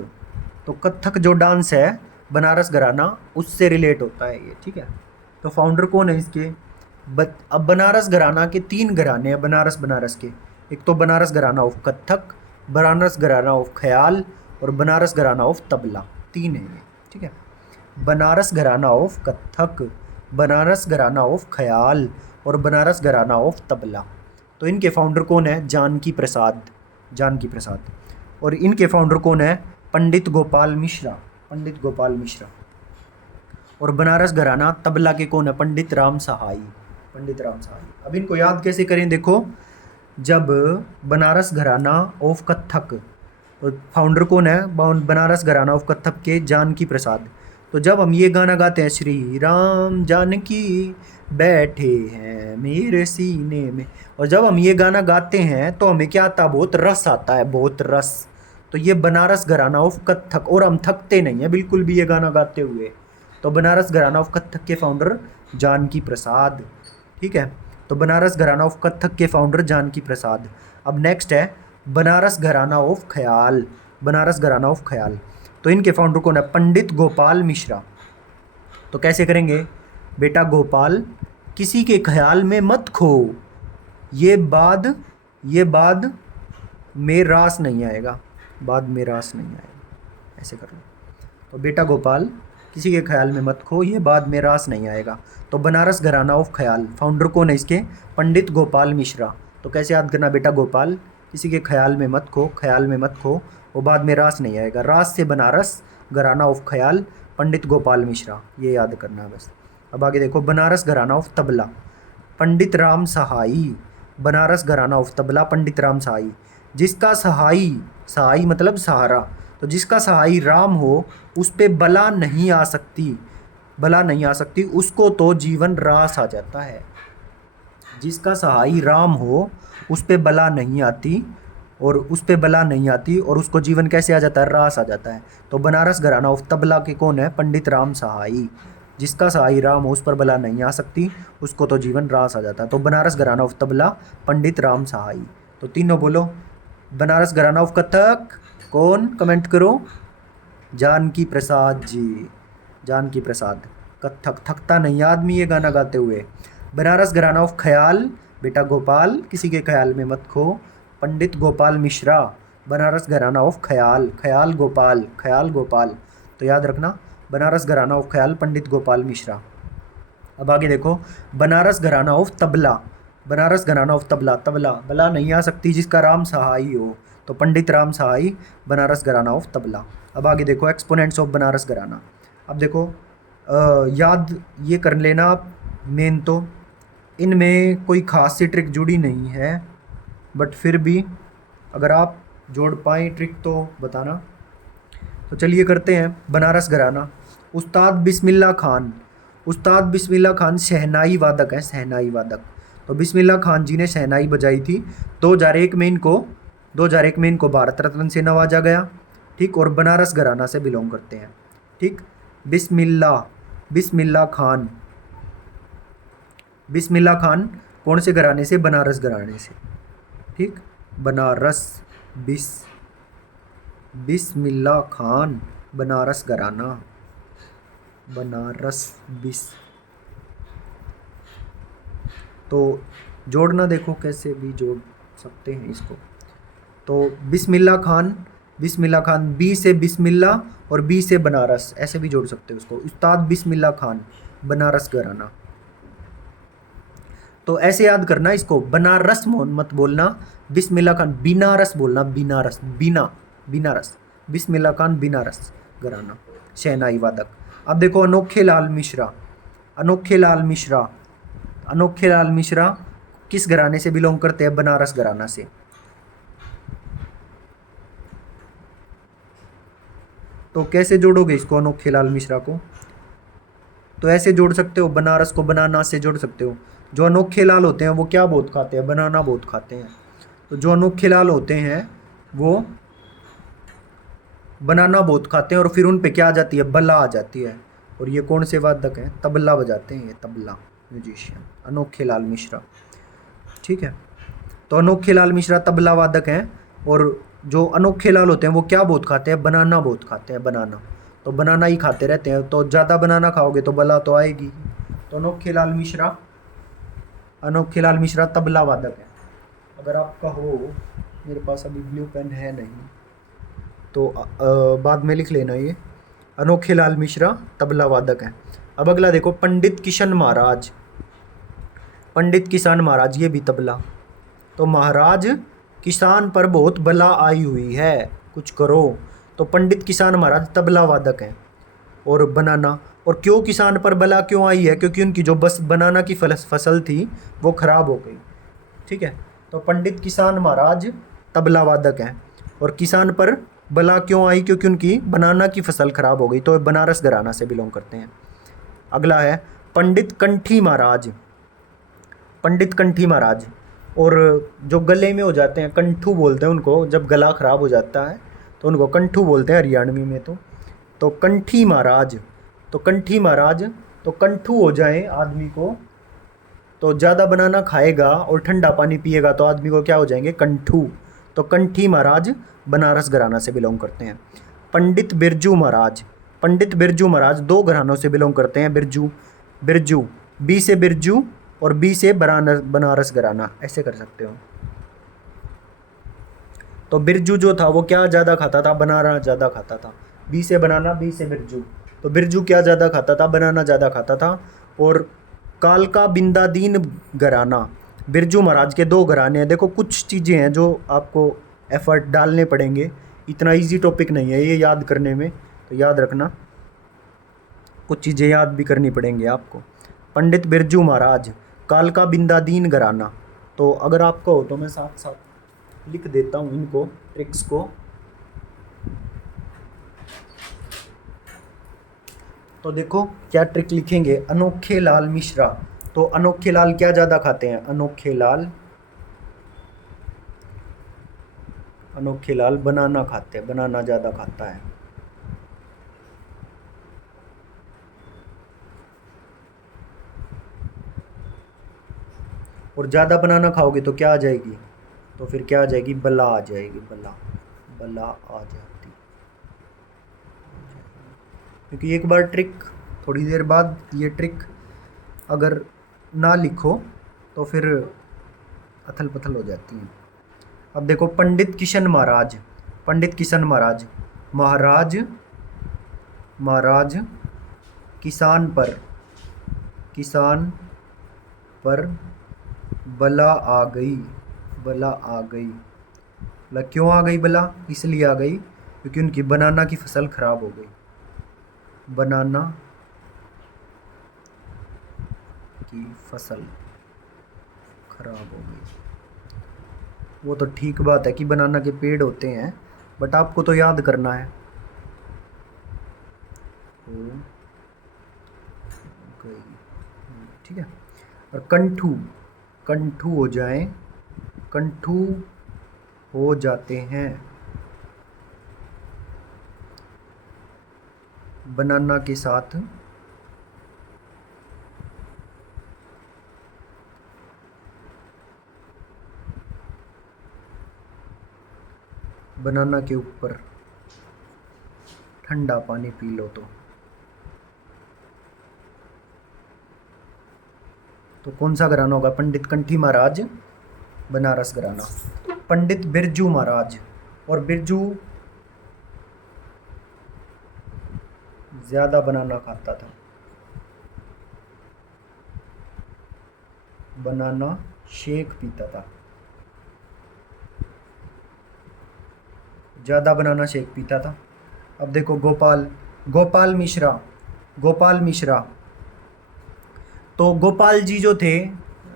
तो कथक जो डांस है बनारस घराना उससे रिलेट होता है ये, ठीक है। तो फाउंडर कौन है इसके? अब बनारस घराना के 3 घराने हैं बनारस के। एक तो बनारस घराना ऑफ कथक, बनारस घराना ऑफ ख्याल और बनारस घराना ऑफ तबला, 3 है ये, ठीक है। बनारस घराना ऑफ कथक, बनारस घराना ऑफ ख्याल और बनारस घराना ऑफ तबला। तो इनके फाउंडर कौन है? जानकी प्रसाद। और इनके फाउंडर कौन है? पंडित गोपाल मिश्रा। और बनारस घराना तबला के कौन है? पंडित राम सहाई। अब इनको याद कैसे करें? देखो, जब बनारस घराना ऑफ कथक, तो फाउंडर कौन है? बनारस घराना ऑफ कथक के जानकी प्रसाद। तो जब हम ये गाना गाते हैं, श्री राम जानकी बैठे हैं मेरे सीने में, और जब हम ये गाना गाते हैं तो हमें क्या आता है? बहुत रस आता है, बहुत रस। तो ये बनारस घराना ऑफ कथक, और हम थकते नहीं हैं बिल्कुल भी ये गाना गाते हुए। तो बनारस घराना ऑफ कथक के फाउंडर जानकी प्रसाद, ठीक है। तो बनारस घराना ऑफ कथक के फाउंडर जानकी प्रसाद। अब नेक्स्ट है बनारस घराना ऑफ ख्याल। तो इनके फाउंडर कौन है? पंडित गोपाल मिश्रा। तो कैसे करेंगे बेटा? गोपाल किसी के ख्याल में मत खो, ये बाद में रास नहीं आएगा, ऐसे कर लो। तो बेटा गोपाल किसी के ख्याल में मत खो, ये बाद में रास नहीं आएगा। तो बनारस घराना ऑफ ख्याल, फाउंडर कौन है इसके? पंडित गोपाल मिश्रा। तो कैसे याद करना बेटा? गोपाल किसी के ख्याल में मत खो, वो बाद में रास नहीं आएगा। रास से बनारस घराना ऑफ ख्याल, पंडित गोपाल मिश्रा, ये याद करना है बस। अब आगे देखो, बनारस घराना ऑफ तबला, पंडित राम सहाई। बनारस घराना ऑफ तबला, पंडित राम सहाई। जिसका सहाई मतलब सहारा, तो जिसका सहाई राम हो उस पे बला नहीं आ सकती, उसको तो जीवन रास आ जाता है। जिसका सहाई राम हो उस पे बला नहीं आती, और उसको जीवन कैसे आ जाता है? रास आ जाता है। तो बनारस घराना ऑफ तबला के कौन है? पंडित राम सहाई। जिसका सहाई राम हो उस पर बला नहीं आ सकती, उसको तो जीवन रास आ जाता है। तो बनारस घराना ऑफ तबला, पंडित राम सहाई। तो तीनों बोलो। बनारस घराना ऑफ कथक कौन? कमेंट करो। जानकी प्रसाद जी, कथक थकता नहीं आदमी ये गाना गाते हुए। बनारस घराना ऑफ ख्याल, बेटा गोपाल किसी के ख्याल में मत खो, पंडित गोपाल मिश्रा। बनारस घराना ऑफ ख्याल गोपाल। तो याद रखना, बनारस घराना ऑफ ख्याल, पंडित गोपाल मिश्रा। अब आगे देखो, बनारस घराना ऑफ तबला, तबला बला नहीं आ सकती जिसका राम सहाई हो, तो पंडित राम सहाई, बनारस घराना ऑफ तबला। अब आगे देखो, एक्सपोनेंट्स ऑफ बनारस घराना। अब देखो याद ये कर लेना आप, मेन तो इनमें कोई खास सी ट्रिक जुड़ी नहीं है, बट फिर भी अगर आप जोड़ पाएँ ट्रिक तो बताना। तो चलिए करते हैं। बनारस घराना, उस्ताद बिस्मिल्लाह खान शहनाई वादक है। तो बिस्मिल्लाह खान जी ने शहनाई बजाई थी। 2001 में इनको भारत रत्न से नवाजा गया, ठीक। और बनारस घराना से बिलोंग करते हैं, ठीक। बिस्मिल्लाह खान कौन से घराने से? बनारस घराने से, ठीक। बिस्मिल्लाह खान, बनारस घराना, तो जोड़ना देखो कैसे भी जोड़ सकते हैं इसको। तो बिस्मिल्लाह खान, बी से बिस्मिल्लाह और बी से बनारस, ऐसे भी जोड़ सकते हो उसको। उस्ताद बिस्मिल्लाह खान, बनारस घराना। तो ऐसे याद करना इसको, बनारस मत बोलना, बिस्मिल्लाह खान बिनारस बोलना, बिनारस, बिस्मिल्लाह खान बनारस घराना, शहनाई वादक। अब देखो, अनोखे लाल मिश्रा किस घराने से बिलोंग करते हैं? बनारस घराना से। तो कैसे जोड़ोगे इसको, अनोखे लाल मिश्रा को? तो ऐसे जोड़ सकते हो, बनारस को बनाना से जोड़ सकते हो। जो अनोखे लाल होते हैं वो क्या बहुत खाते हैं? बनाना बहुत खाते हैं। तो जो अनोखे लाल होते हैं वो बनाना बहुत खाते हैं और फिर उन पे क्या आ जाती है, बला आ जाती है। और ये कौन से वादक हैं, तबला बजाते हैं, ये तबला म्यूजिशियन अनोखे लाल मिश्रा। ठीक है, तो अनोखे लाल मिश्रा तबला वादक हैं। और जो अनोखे लाल होते हैं वो क्या बहुत खाते हैं, बनाना बहुत खाते हैं, बनाना। तो बनाना ही खाते रहते हैं, तो ज़्यादा बनाना खाओगे तो बला तो आएगी। तो अनोखे लाल मिश्रा तबला वादक है। अगर आपका हो, मेरे पास अभी ब्लू पेन है नहीं, तो बाद में लिख लेना ये। अनोखे लाल मिश्रा तबला वादक है। अब अगला देखो, पंडित किशन महाराज। पंडित किसान महाराज, ये भी तबला। तो महाराज किसान पर बहुत बला आई हुई है, कुछ करो। तो पंडित किसान महाराज तबला वादक हैं। और बनाना, और क्यों किसान पर बला क्यों आई है, क्योंकि उनकी जो बस बनाना की फसल थी वो खराब हो गई। ठीक है, तो पंडित किसान महाराज तबला वादक हैं। और किसान पर बला क्यों आई, क्योंकि उनकी बनाना की फसल खराब हो गई। तो बनारस घराना से बिलोंग करते हैं। अगला है पंडित कंठी महाराज। पंडित कंठी महाराज, और जो गले में हो जाते हैं, कंठू बोलते हैं उनको, जब गला खराब हो जाता है तो उनको कंठू बोलते हैं हरियाणवी में। तो कंठी महाराज, तो कंठी महाराज, तो कंठू हो जाए आदमी को, तो ज़्यादा बनाना खाएगा और ठंडा पानी पिएगा तो आदमी को क्या हो जाएंगे, कंठू। तो कंठी महाराज बनारस घराना से बिलोंग करते हैं। पंडित बिरजू महाराज, पंडित बिरजू महाराज दो घरानों से बिलोंग करते हैं। बिरजू, बिरजू, बी से बिरजू और बी से बनारस घराना, ऐसे कर सकते हो। तो बिरजू जो था वो क्या ज़्यादा खाता था, बनाना ज़्यादा खाता था। बी से बनाना, बी से बिरजू। तो बिरजू क्या ज़्यादा खाता था, बनाना ज़्यादा खाता था। और कालका बिंदादीन घराना, बिरजू महाराज के दो घराने हैं। देखो कुछ चीज़ें हैं जो आपको एफर्ट डालने पड़ेंगे, इतना इजी टॉपिक नहीं है ये याद करने में, तो याद रखना कुछ चीज़ें याद भी करनी पड़ेंगी आपको। पंडित बिरजू महाराज, कालका बिंदादीन घराना। तो अगर आपको हो तो मैं साथ साथ लिख देता हूँ इनको, ट्रिक्स को। तो देखो क्या ट्रिक लिखेंगे, अनोखे लाल मिश्रा। तो अनोखे लाल क्या ज़्यादा खाते हैं, अनोखे लाल, अनोखे लाल बनाना खाते हैं, बनाना ज़्यादा खाता है। और ज़्यादा बनाना खाओगे तो क्या आ जाएगी, तो फिर क्या आ जाएगी, बला आ जाएगी, बला, बला आ जाती। क्योंकि एक बार ट्रिक, थोड़ी देर बाद ये ट्रिक अगर ना लिखो तो फिर अथल पथल हो जाती है। अब देखो पंडित किशन महाराज, पंडित किशन महाराज, महाराज, महाराज किसान पर, किसान पर बला आ गई, बला आ गई। बला क्यों आ गई, बला इसलिए आ गई क्योंकि उनकी बनाना की फसल खराब हो गई, बनाना की फसल खराब हो गई। वो तो ठीक बात है कि बनाना के पेड़ होते हैं, बट आपको तो याद करना है। हो गई, ठीक है। और कंठू, कंठू हो जाए, कंठू हो जाते हैं, बनाना के साथ बनाना के ऊपर ठंडा पानी पी लो तो कौन सा घराना होगा, पंडित कंठी महाराज बनारस घराना। पंडित बिरजू महाराज, और बिरजू ज़्यादा बनाना खाता था, बनाना शेक पीता था, ज़्यादा बनाना शेक पीता था। अब देखो गोपाल, गोपाल मिश्रा, गोपाल मिश्रा। तो गोपाल जी जो थे,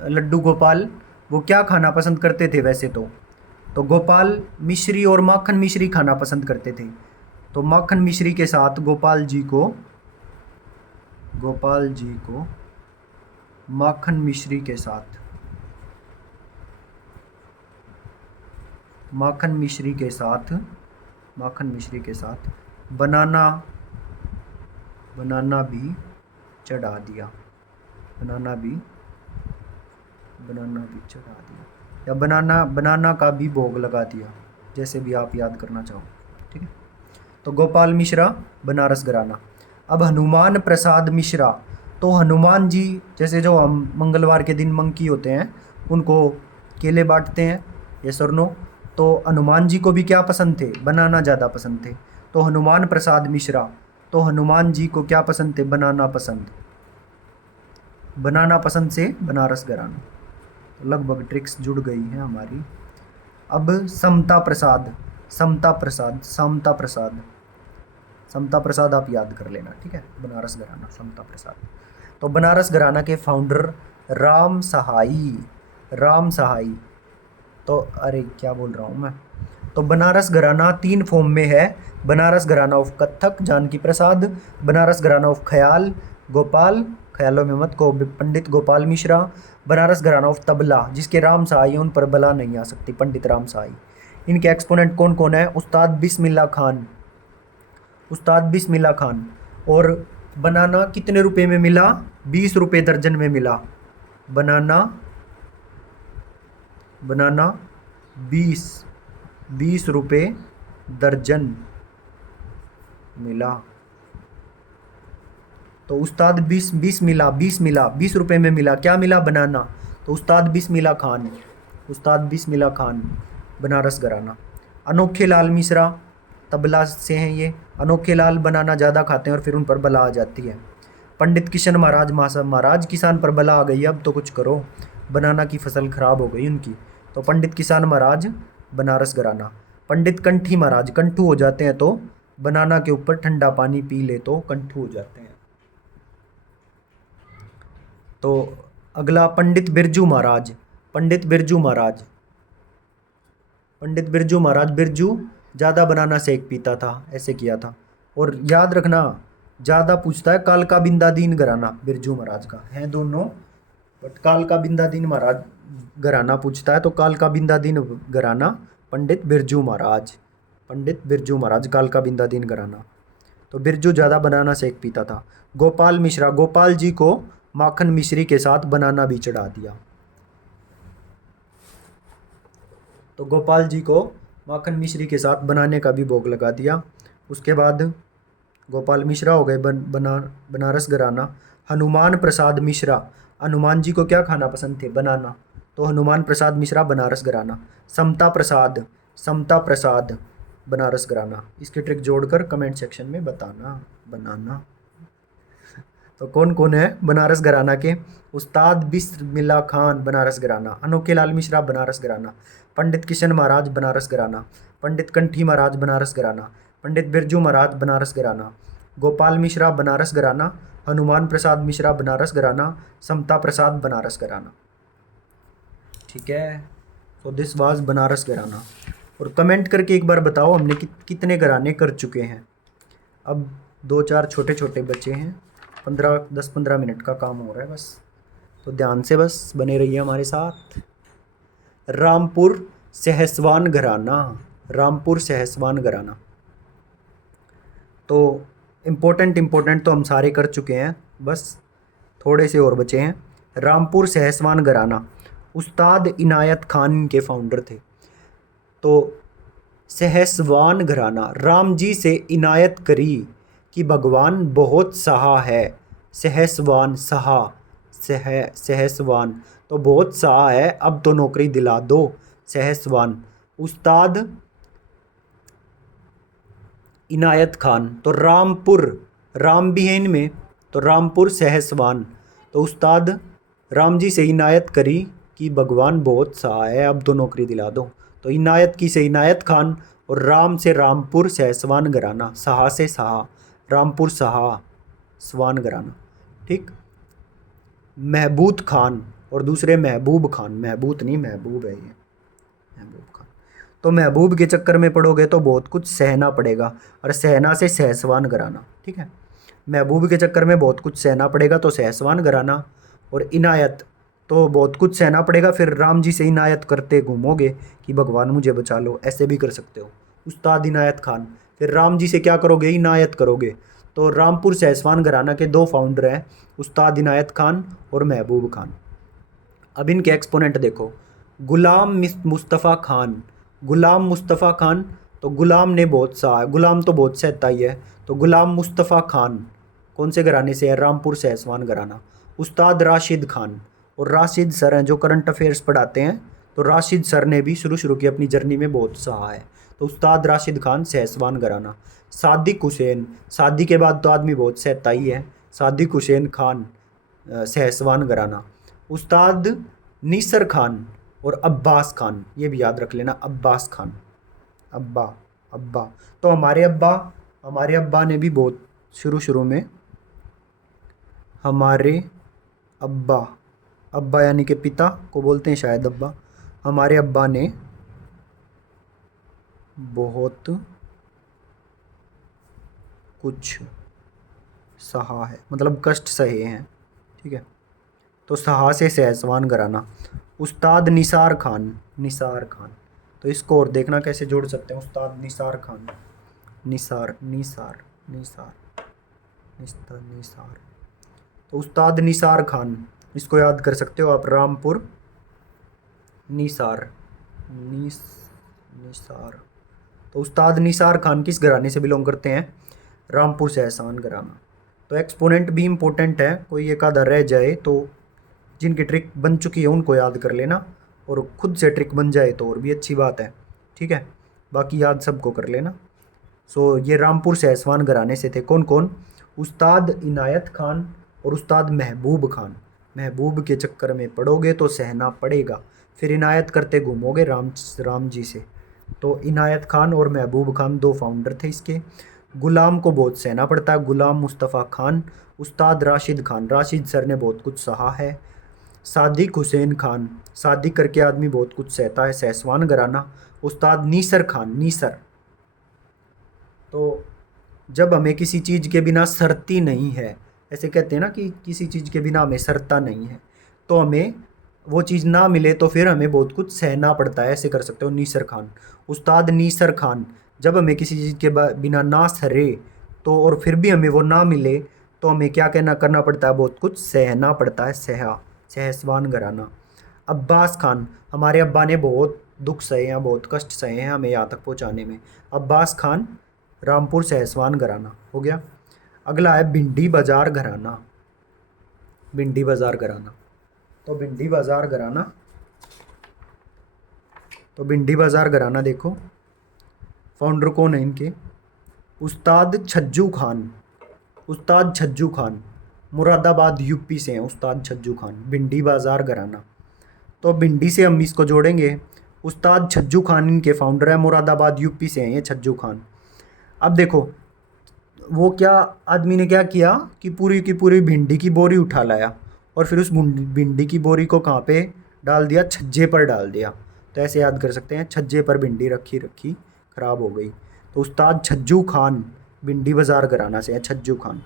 लड्डू गोपाल, वो क्या खाना पसंद करते थे वैसे तो गोपाल मिश्री और माखन मिश्री खाना पसंद करते थे। तो माखन मिश्री के साथ गोपाल जी को, गोपाल जी को माखन मिश्री के साथ, माखन मिश्री के साथ माखन मिश्री के साथ बनाना भी चढ़ा दिया, बनाना भी चढ़ा दिया, या बनाना का भी भोग लगा दिया, जैसे भी आप याद करना चाहो। ठीक है, तो गोपाल मिश्रा बनारस घराना। अब हनुमान प्रसाद मिश्रा, तो हनुमान जी जैसे जो हम मंगलवार के दिन मंकी होते हैं उनको केले बांटते हैं, ये सर नो, तो हनुमान जी को भी क्या पसंद थे, बनाना ज़्यादा पसंद थे। तो हनुमान प्रसाद मिश्रा, तो हनुमान जी को क्या पसंद थे, बनाना पसंद, बनाना पसंद से बनारस घराना। तो लगभग ट्रिक्स जुड़ गई हैं हमारी। अब समता प्रसाद, समता प्रसाद, समता प्रसाद, समता प्रसाद आप याद कर लेना। ठीक है, बनारस घराना, समता प्रसाद। तो बनारस घराना के फाउंडर राम सहाई, राम सहाई, तो अरे क्या बोल रहा हूँ मैं। तो बनारस घराना 3 फॉर्म में है, बनारस घराना ऑफ कथक जानकी प्रसाद, बनारस घराना ऑफ ख्याल गोपाल, ख्यालों में मत को पंडित गोपाल मिश्रा, बनारस घराना ऑफ तबला जिसके राम सहाई उन पर बला नहीं आ सकती, पंडित राम सहाई। इनके एक्सपोनेंट कौन कौन है, उस्ताद बिस्मिल्लाह खान, उस्ताद बिस्मिल्लाह खान। और बनाना कितने रुपए में मिला, 20 रुपये दर्जन में मिला, बनाना 20 रुपये दर्जन मिला। तो उस्ताद 20 मिला, 20 रुपये में मिला, क्या मिला, बनाना। तो उस्ताद बिस्मिल्लाह खान, उस्ताद बिस्मिल्लाह खान, बनारस घराना। अनोखे लाल मिश्रा, तबला से हैं ये, अनोखे लाल बनाना ज़्यादा खाते हैं और फिर उन पर बला आ जाती है। पंडित किशन महाराज, महाराज किसान पर बला आ गई, अब तो कुछ करो, बनाना की फसल खराब हो गई उनकी। तो पंडित किसान महाराज, बनारस घराना। पंडित कंठी महाराज, कंठू हो जाते हैं तो बनाना के ऊपर ठंडा पानी पी ले तो कंठू हो जाते हैं। तो अगला पंडित बिरजू महाराज, पंडित बिरजू महाराज, पंडित बिरजू महाराज, बिरजू ज़्यादा बनाना शेक पीता था, ऐसे किया था। और याद रखना ज़्यादा पूछता है कालका बिंदा दीन घराना, बिरजू महाराज का है दोनों, बट कालका बिंदा दीन महाराज घराना पूछता है, तो कालका बिंदा दीन घराना पंडित बिरजू महाराज, पंडित बिरजू महाराज, कालका बिंदा दीन घराना। तो बिरजू ज़्यादा बनाना शेक पीता था। गोपाल मिश्रा, गोपाल जी को माखन मिश्री के साथ बनाना भी चढ़ा दिया। तो गोपाल जी को माखन मिश्री के साथ बनाने का भी भोग लगा दिया। उसके बाद गोपाल मिश्रा हो गए, बनारस घराना। हनुमान प्रसाद मिश्रा, हनुमान जी को क्या खाना पसंद थे, बनाना, तो हनुमान प्रसाद मिश्रा, बनारस घराना। समता प्रसाद, समता प्रसाद, बनारस घराना। इसकी ट्रिक जोड़कर कमेंट सेक्शन में बताना, बनाना। तो कौन कौन है बनारस घराना के, उस्ताद बिस्मिल्लाह खान, बनारस घराना। अनोखे लाल मिश्रा, बनारस घराना। पंडित किशन महाराज, बनारस घराना। पंडित कंठी महाराज, बनारस घराना। पंडित बिरजू महाराज, बनारस घराना। गोपाल मिश्रा, बनारस घराना। हनुमान प्रसाद मिश्रा, बनारस घराना। समता प्रसाद, बनारस घराना। ठीक है, तो दिस वाज बनारस घराना। और कमेंट करके एक बार बताओ हमने कितने घराने कर चुके हैं। अब 2-4 छोटे छोटे बच्चे हैं, 10-15 मिनट का काम हो रहा है बस, तो ध्यान से बस बने रहिए हमारे साथ। रामपुर सहसवान घराना, रामपुर सहसवान घराना। तो इम्पोर्टेंट तो हम सारे कर चुके हैं, बस थोड़े से और बचे हैं। रामपुर सहसवान घराना, उस्ताद इनायत खान के फाउंडर थे। तो सहसवान घराना, राम जी से इनायत करी कि भगवान बहुत सहा है, सहसवान, सहा, सहसवान, तो बहुत सहा है, अब तो नौकरी दिला दो, सहसवान। उस्ताद इनायत खान, तो रामपुर, राम भी है इनमें, तो रामपुर सहसवान। तो उस्ताद राम जी से इनायत करी कि भगवान बहुत सहा है, अब तो नौकरी दिला दो। तो इनायत की से इनायत खान, और राम से रामपुर सहसवान घराना, सहा से सहा, रामपुर सहा स्वान घराना। ठीक। महबूत खान और दूसरे महबूब खान, महबूत नहीं महबूब है ये, महबूब खान। तो महबूब के चक्कर में पड़ोगे तो बहुत कुछ सहना पड़ेगा, और सहना से सहसवान घराना। ठीक है, महबूब के चक्कर में बहुत कुछ सहना पड़ेगा तो सहसवान घराना। और इनायत, तो बहुत कुछ सहना पड़ेगा, फिर राम जी से इनायत करते घूमोगे कि भगवान मुझे बचा लो, ऐसे भी कर सकते हो, उस्ताद इनायत खान। फिर राम जी से क्या करोगे, इनायत करोगे। तो रामपुर सहसवान घराना के दो फाउंडर हैं, उस्ताद इनायत खान और महबूब खान। अब इनके एक्सपोनेंट देखो, मुस्तफ़ा खान। गुलाम मुस्तफ़ा खान, तो गुलाम ने बहुत सा, गुलाम तो बहुत सहता ही है, तो गुलाम मुस्तफ़ा खान कौन से घराने से है, रामपुर सहसवान घराना। उस्ताद राशिद खान, और राशिद सर हैं जो करंट अफेयर्स पढ़ाते हैं, तो राशिद सर ने भी शुरू शुरू की अपनी जर्नी में बहुत सहा है, तो उस्ताद राशिद खान सहसवान घराना। सादिक हुसैन, शादी के बाद तो आदमी बहुत सहता ही है, सादिक हुसैन खान सहसवान घराना। उस्ताद नीसर खान और अब्बास खान, ये भी याद रख लेना, अब्बास खान, अब्बा, अब्बा। तो हमारे अब्बा ने भी बहुत शुरू शुरू में, हमारे अब्बा, अब्बा यानी कि पिता को बोलते हैं शायद अब्बा, हमारे अब्बा ने बहुत कुछ सहा है, मतलब कष्ट सहे हैं, ठीक है। तो सहा से सहसवान घराना। उस्ताद निसार खान, निसार खान, तो इसको और देखना कैसे जोड़ सकते हैं, उस्ताद निसार खान, निसार, निसार, निसार, निस्तार, निसार, तो उस्ताद निसार खान, इसको याद कर सकते हो आप, रामपुर निसार, निसार। तो उस्ताद निसार खान किस घराने से बिलोंग करते हैं, रामपुर सहसवान घराना। तो एक्सपोनेंट भी इम्पोर्टेंट है, कोई एक आधा रह जाए तो जिनकी ट्रिक बन चुकी है उनको याद कर लेना, और खुद से ट्रिक बन जाए तो और भी अच्छी बात है, ठीक है। बाकी याद सबको कर लेना। सो ये रामपुर सहसवान घराने से थे कौन कौन, उस्ताद इनायत खान और उस्ताद महबूब खान। महबूब के चक्कर में पड़ोगे तो सहना पड़ेगा, फिर इनायत करते घूमोगे राम जी से। तो इनायत खान और महबूब खान दो फाउंडर थे इसके। गुलाम को बहुत सहना पड़ता है, गुलाम मुस्तफ़ा खान। उस्ताद राशिद खान, राशिद सर ने बहुत कुछ सहा है। सादिक हुसैन खान, सादिक करके आदमी बहुत कुछ सहता है, सहसवान घराना। उस्ताद नीसर खान, नीसर, तो जब हमें किसी चीज़ के बिना सरती नहीं है, ऐसे कहते हैं ना कि किसी चीज़ के बिना हमें सरता नहीं है, तो हमें वो चीज़ ना मिले तो फिर हमें बहुत कुछ सहना पड़ता है, ऐसे कर सकते हो, नीसर खान। उस्ताद नीसर खान, जब हमें किसी चीज़ के बिना ना सरे तो, और फिर भी हमें वो ना मिले तो हमें क्या कहना करना पड़ता है, बहुत कुछ सहना पड़ता है, सहसवान घराना। अब्बास खान, हमारे अब्बा ने बहुत दुख सहे हैं, बहुत कष्ट सहे हैं हमें यहाँ तक पहुँचाने में। अब्बास खान, रामपुर सहसवान घराना हो गया। अगला है भिंडी बाजार घराना, भिंडी बाजार घराना। तो भिंडी बाजार घराना, तो भिंडी बाजार घराना देखो, फाउंडर कौन है इनके, उस्ताद छज्जू खान। उस्ताद छज्जू खान मुरादाबाद यूपी से हैं, उस्ताद छज्जू खान, भिंडी बाजार घराना। तो भिंडी से हम इसको जोड़ेंगे, उस्ताद छज्जू खान इनके फाउंडर है, मुरादाबाद यूपी से हैं ये छज्जू खान। अब देखो वो क्या, आदमी ने क्या किया कि पूरी की पूरी भिंडी की बोरी उठा लाया और फिर उस भिंडी की बोरी को कहाँ पे डाल दिया, छज्जे पर डाल दिया। तो ऐसे याद कर सकते हैं, छज्जे पर भिंडी रखी रखी ख़राब हो गई। तो उस्ताद छज्जू खान भिंडी बाजार घराना से है, छज्जू खान।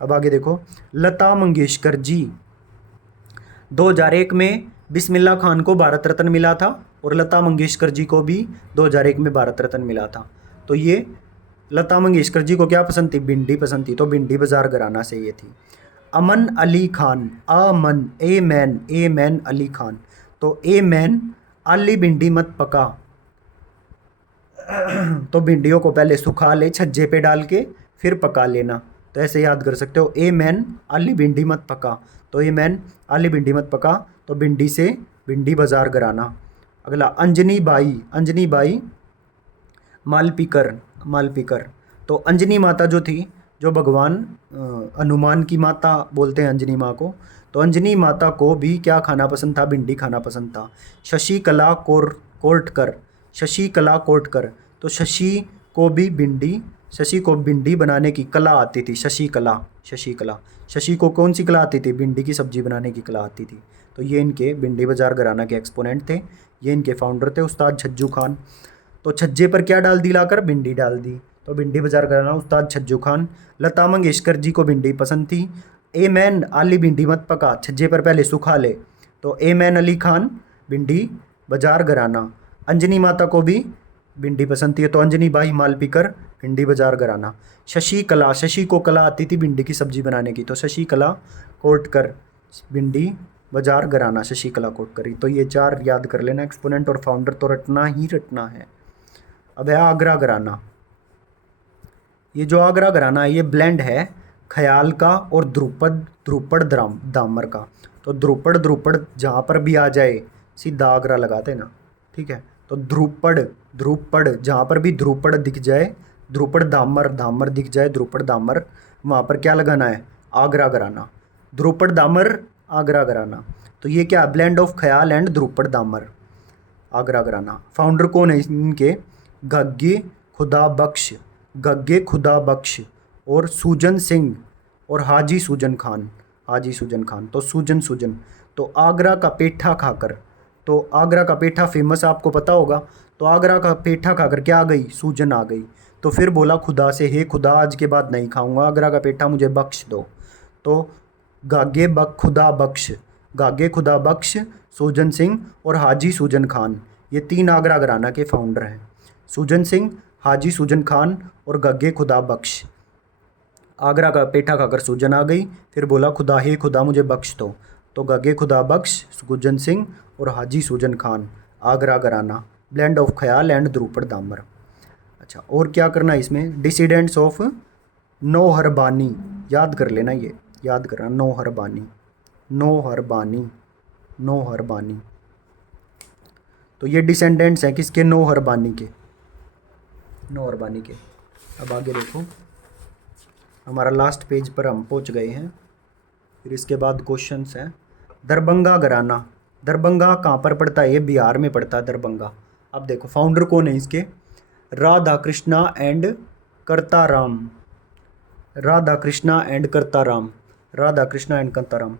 अब आगे देखो, लता मंगेशकर जी, 2001 में बिस्मिल्लाह खान को भारत रत्न मिला था और लता मंगेशकर जी को भी 2001 में भारत रत्न मिला था। तो ये लता मंगेशकर जी को क्या पसंद थी, भिंडी पसंद थी, तो भिंडी बाजार घराना से ये थी। अमन अली खान, अमन, ए मैन अली खान, तो ए मैन, अली भिंडी मत पका, तो भिंडियों को पहले सुखा ले छज्जे पे डाल के फिर पका लेना। तो ऐसे याद कर सकते हो, ए मैन अली भिंडी मत पका, तो ए मैन अली भिंडी मत पका, तो भिंडी से भिंडी बाजार घराना। अगला अंजनी बाई, अंजनी बाई मालपीकर, मालपीकर, तो अंजनी माता जो थी, जो भगवान हनुमान की माता बोलते हैं अंजनी माँ को, तो अंजनी माता को भी क्या खाना पसंद था, भिंडी खाना पसंद था। शशिकला कोर्टकर, शशिकला कोर्टकर, तो शशि को भी भिंडी, शशि को भिंडी बनाने की कला आती थी, शशिकला, शशिकला, शशि को कौन सी कला आती थी, भिंडी की सब्जी बनाने की कला आती थी। तो ये इनके भिंडी बाजार घराना के एक्सपोनेंट थे, ये इनके फाउंडर थे, उस्ताद छज्जू खान। तो छज्जे पर क्या डाल दी लाकर, भिंडी डाल दी, तो भिंडी बाजार घराना उस्ताद छज्जू खान। लता मंगेशकर जी को भिंडी पसंद थी, ए मैन अली भिंडी मत पका, छज्जे पर पहले सुखा ले, तो ए मैन अली खान भिंडी बाजार घराना। अंजनी माता को भी भिंडी पसंद थी, तो अंजनी बाई मालपीकर भिंडी बाजार घराना। शशि कला, शशि को कला आती थी भिंडी की सब्जी बनाने की, तो शशि कला कोटकर भिंडी बाजार घराना, शशि कला कोटकर। तो ये 4 याद कर लेना, एक्सपोनेंट और फाउंडर तो रटना ही रटना है। अब है आगरा घराना। ये जो आगरा घराना है ये ब्लेंड है ख्याल का और ध्रुपद ध्रुपद दामर का। तो ध्रुपद ध्रुपद जहाँ पर भी आ जाए सीधा आगरा लगाते ना, ठीक है। तो ध्रुपद ध्रुपद जहाँ पर भी ध्रुपद दिख जाए, ध्रुपद दामर दामर दिख जाए, ध्रुपद दामर, वहाँ पर क्या लगाना है, आगरा घराना। ध्रुपद दामर आगरा घराना। तो ये क्या, blend of khayal and dhrupad दामर, Agra घराना। फाउंडर कौन है इनके, गग्गे खुदा बख्श, गग्गे खुदा बख्श और सूजन सिंह और हाजी सूजन खान, हाजी सूजन खान। तो सूजन सूजन। तो आगरा का पेठा खाकर, तो आगरा का पेठा फेमस आपको पता होगा। तो आगरा का पेठा खाकर क्या आ गई, सूजन आ गई। तो फिर बोला खुदा से, हे खुदा आज के बाद नहीं खाऊंगा आगरा का पेठा, मुझे बख्श दो। तो गागे बक खुदा बख्श, गागे खुदा बख्श, सूजन सिंह और हाजी सूजन खान, ये 3 आगरा घराना के फाउंडर हैं। सूजन सिंह, हाजी सूजन खान और गग्गे खुदा बख्श। आगरा का पेठा खाकर सूजन आ गई, फिर बोला खुदा, हे खुदा मुझे बख्श दो। तो गग्गे खुदा बख्श, सूजन सिंह और हाजी सूजन खान, आगरा घराना, blend of khayal and dhrupad दामर। अच्छा, और क्या करना है इसमें, डिसीडेंट्स ऑफ नौहरबानी, याद कर लेना, ये याद करना, नौहरबानी, नौहरबानी, नौहरबानी। तो ये डिसेंडेंट्स हैं किसके, नौहरबानी के, नौहरबानी के। अब आगे देखो, हमारा लास्ट पेज पर हम पहुंच गए हैं। फिर इसके बाद क्वेश्चंस हैं। दरभंगा घराना, दरभंगा कहाँ पर पड़ता है, ये बिहार में पड़ता है दरभंगा। अब देखो फाउंडर कौन है इसके, Radha Krishna and Kartaram, Radha Krishna and Kartaram, Radha Krishna and Kartaram.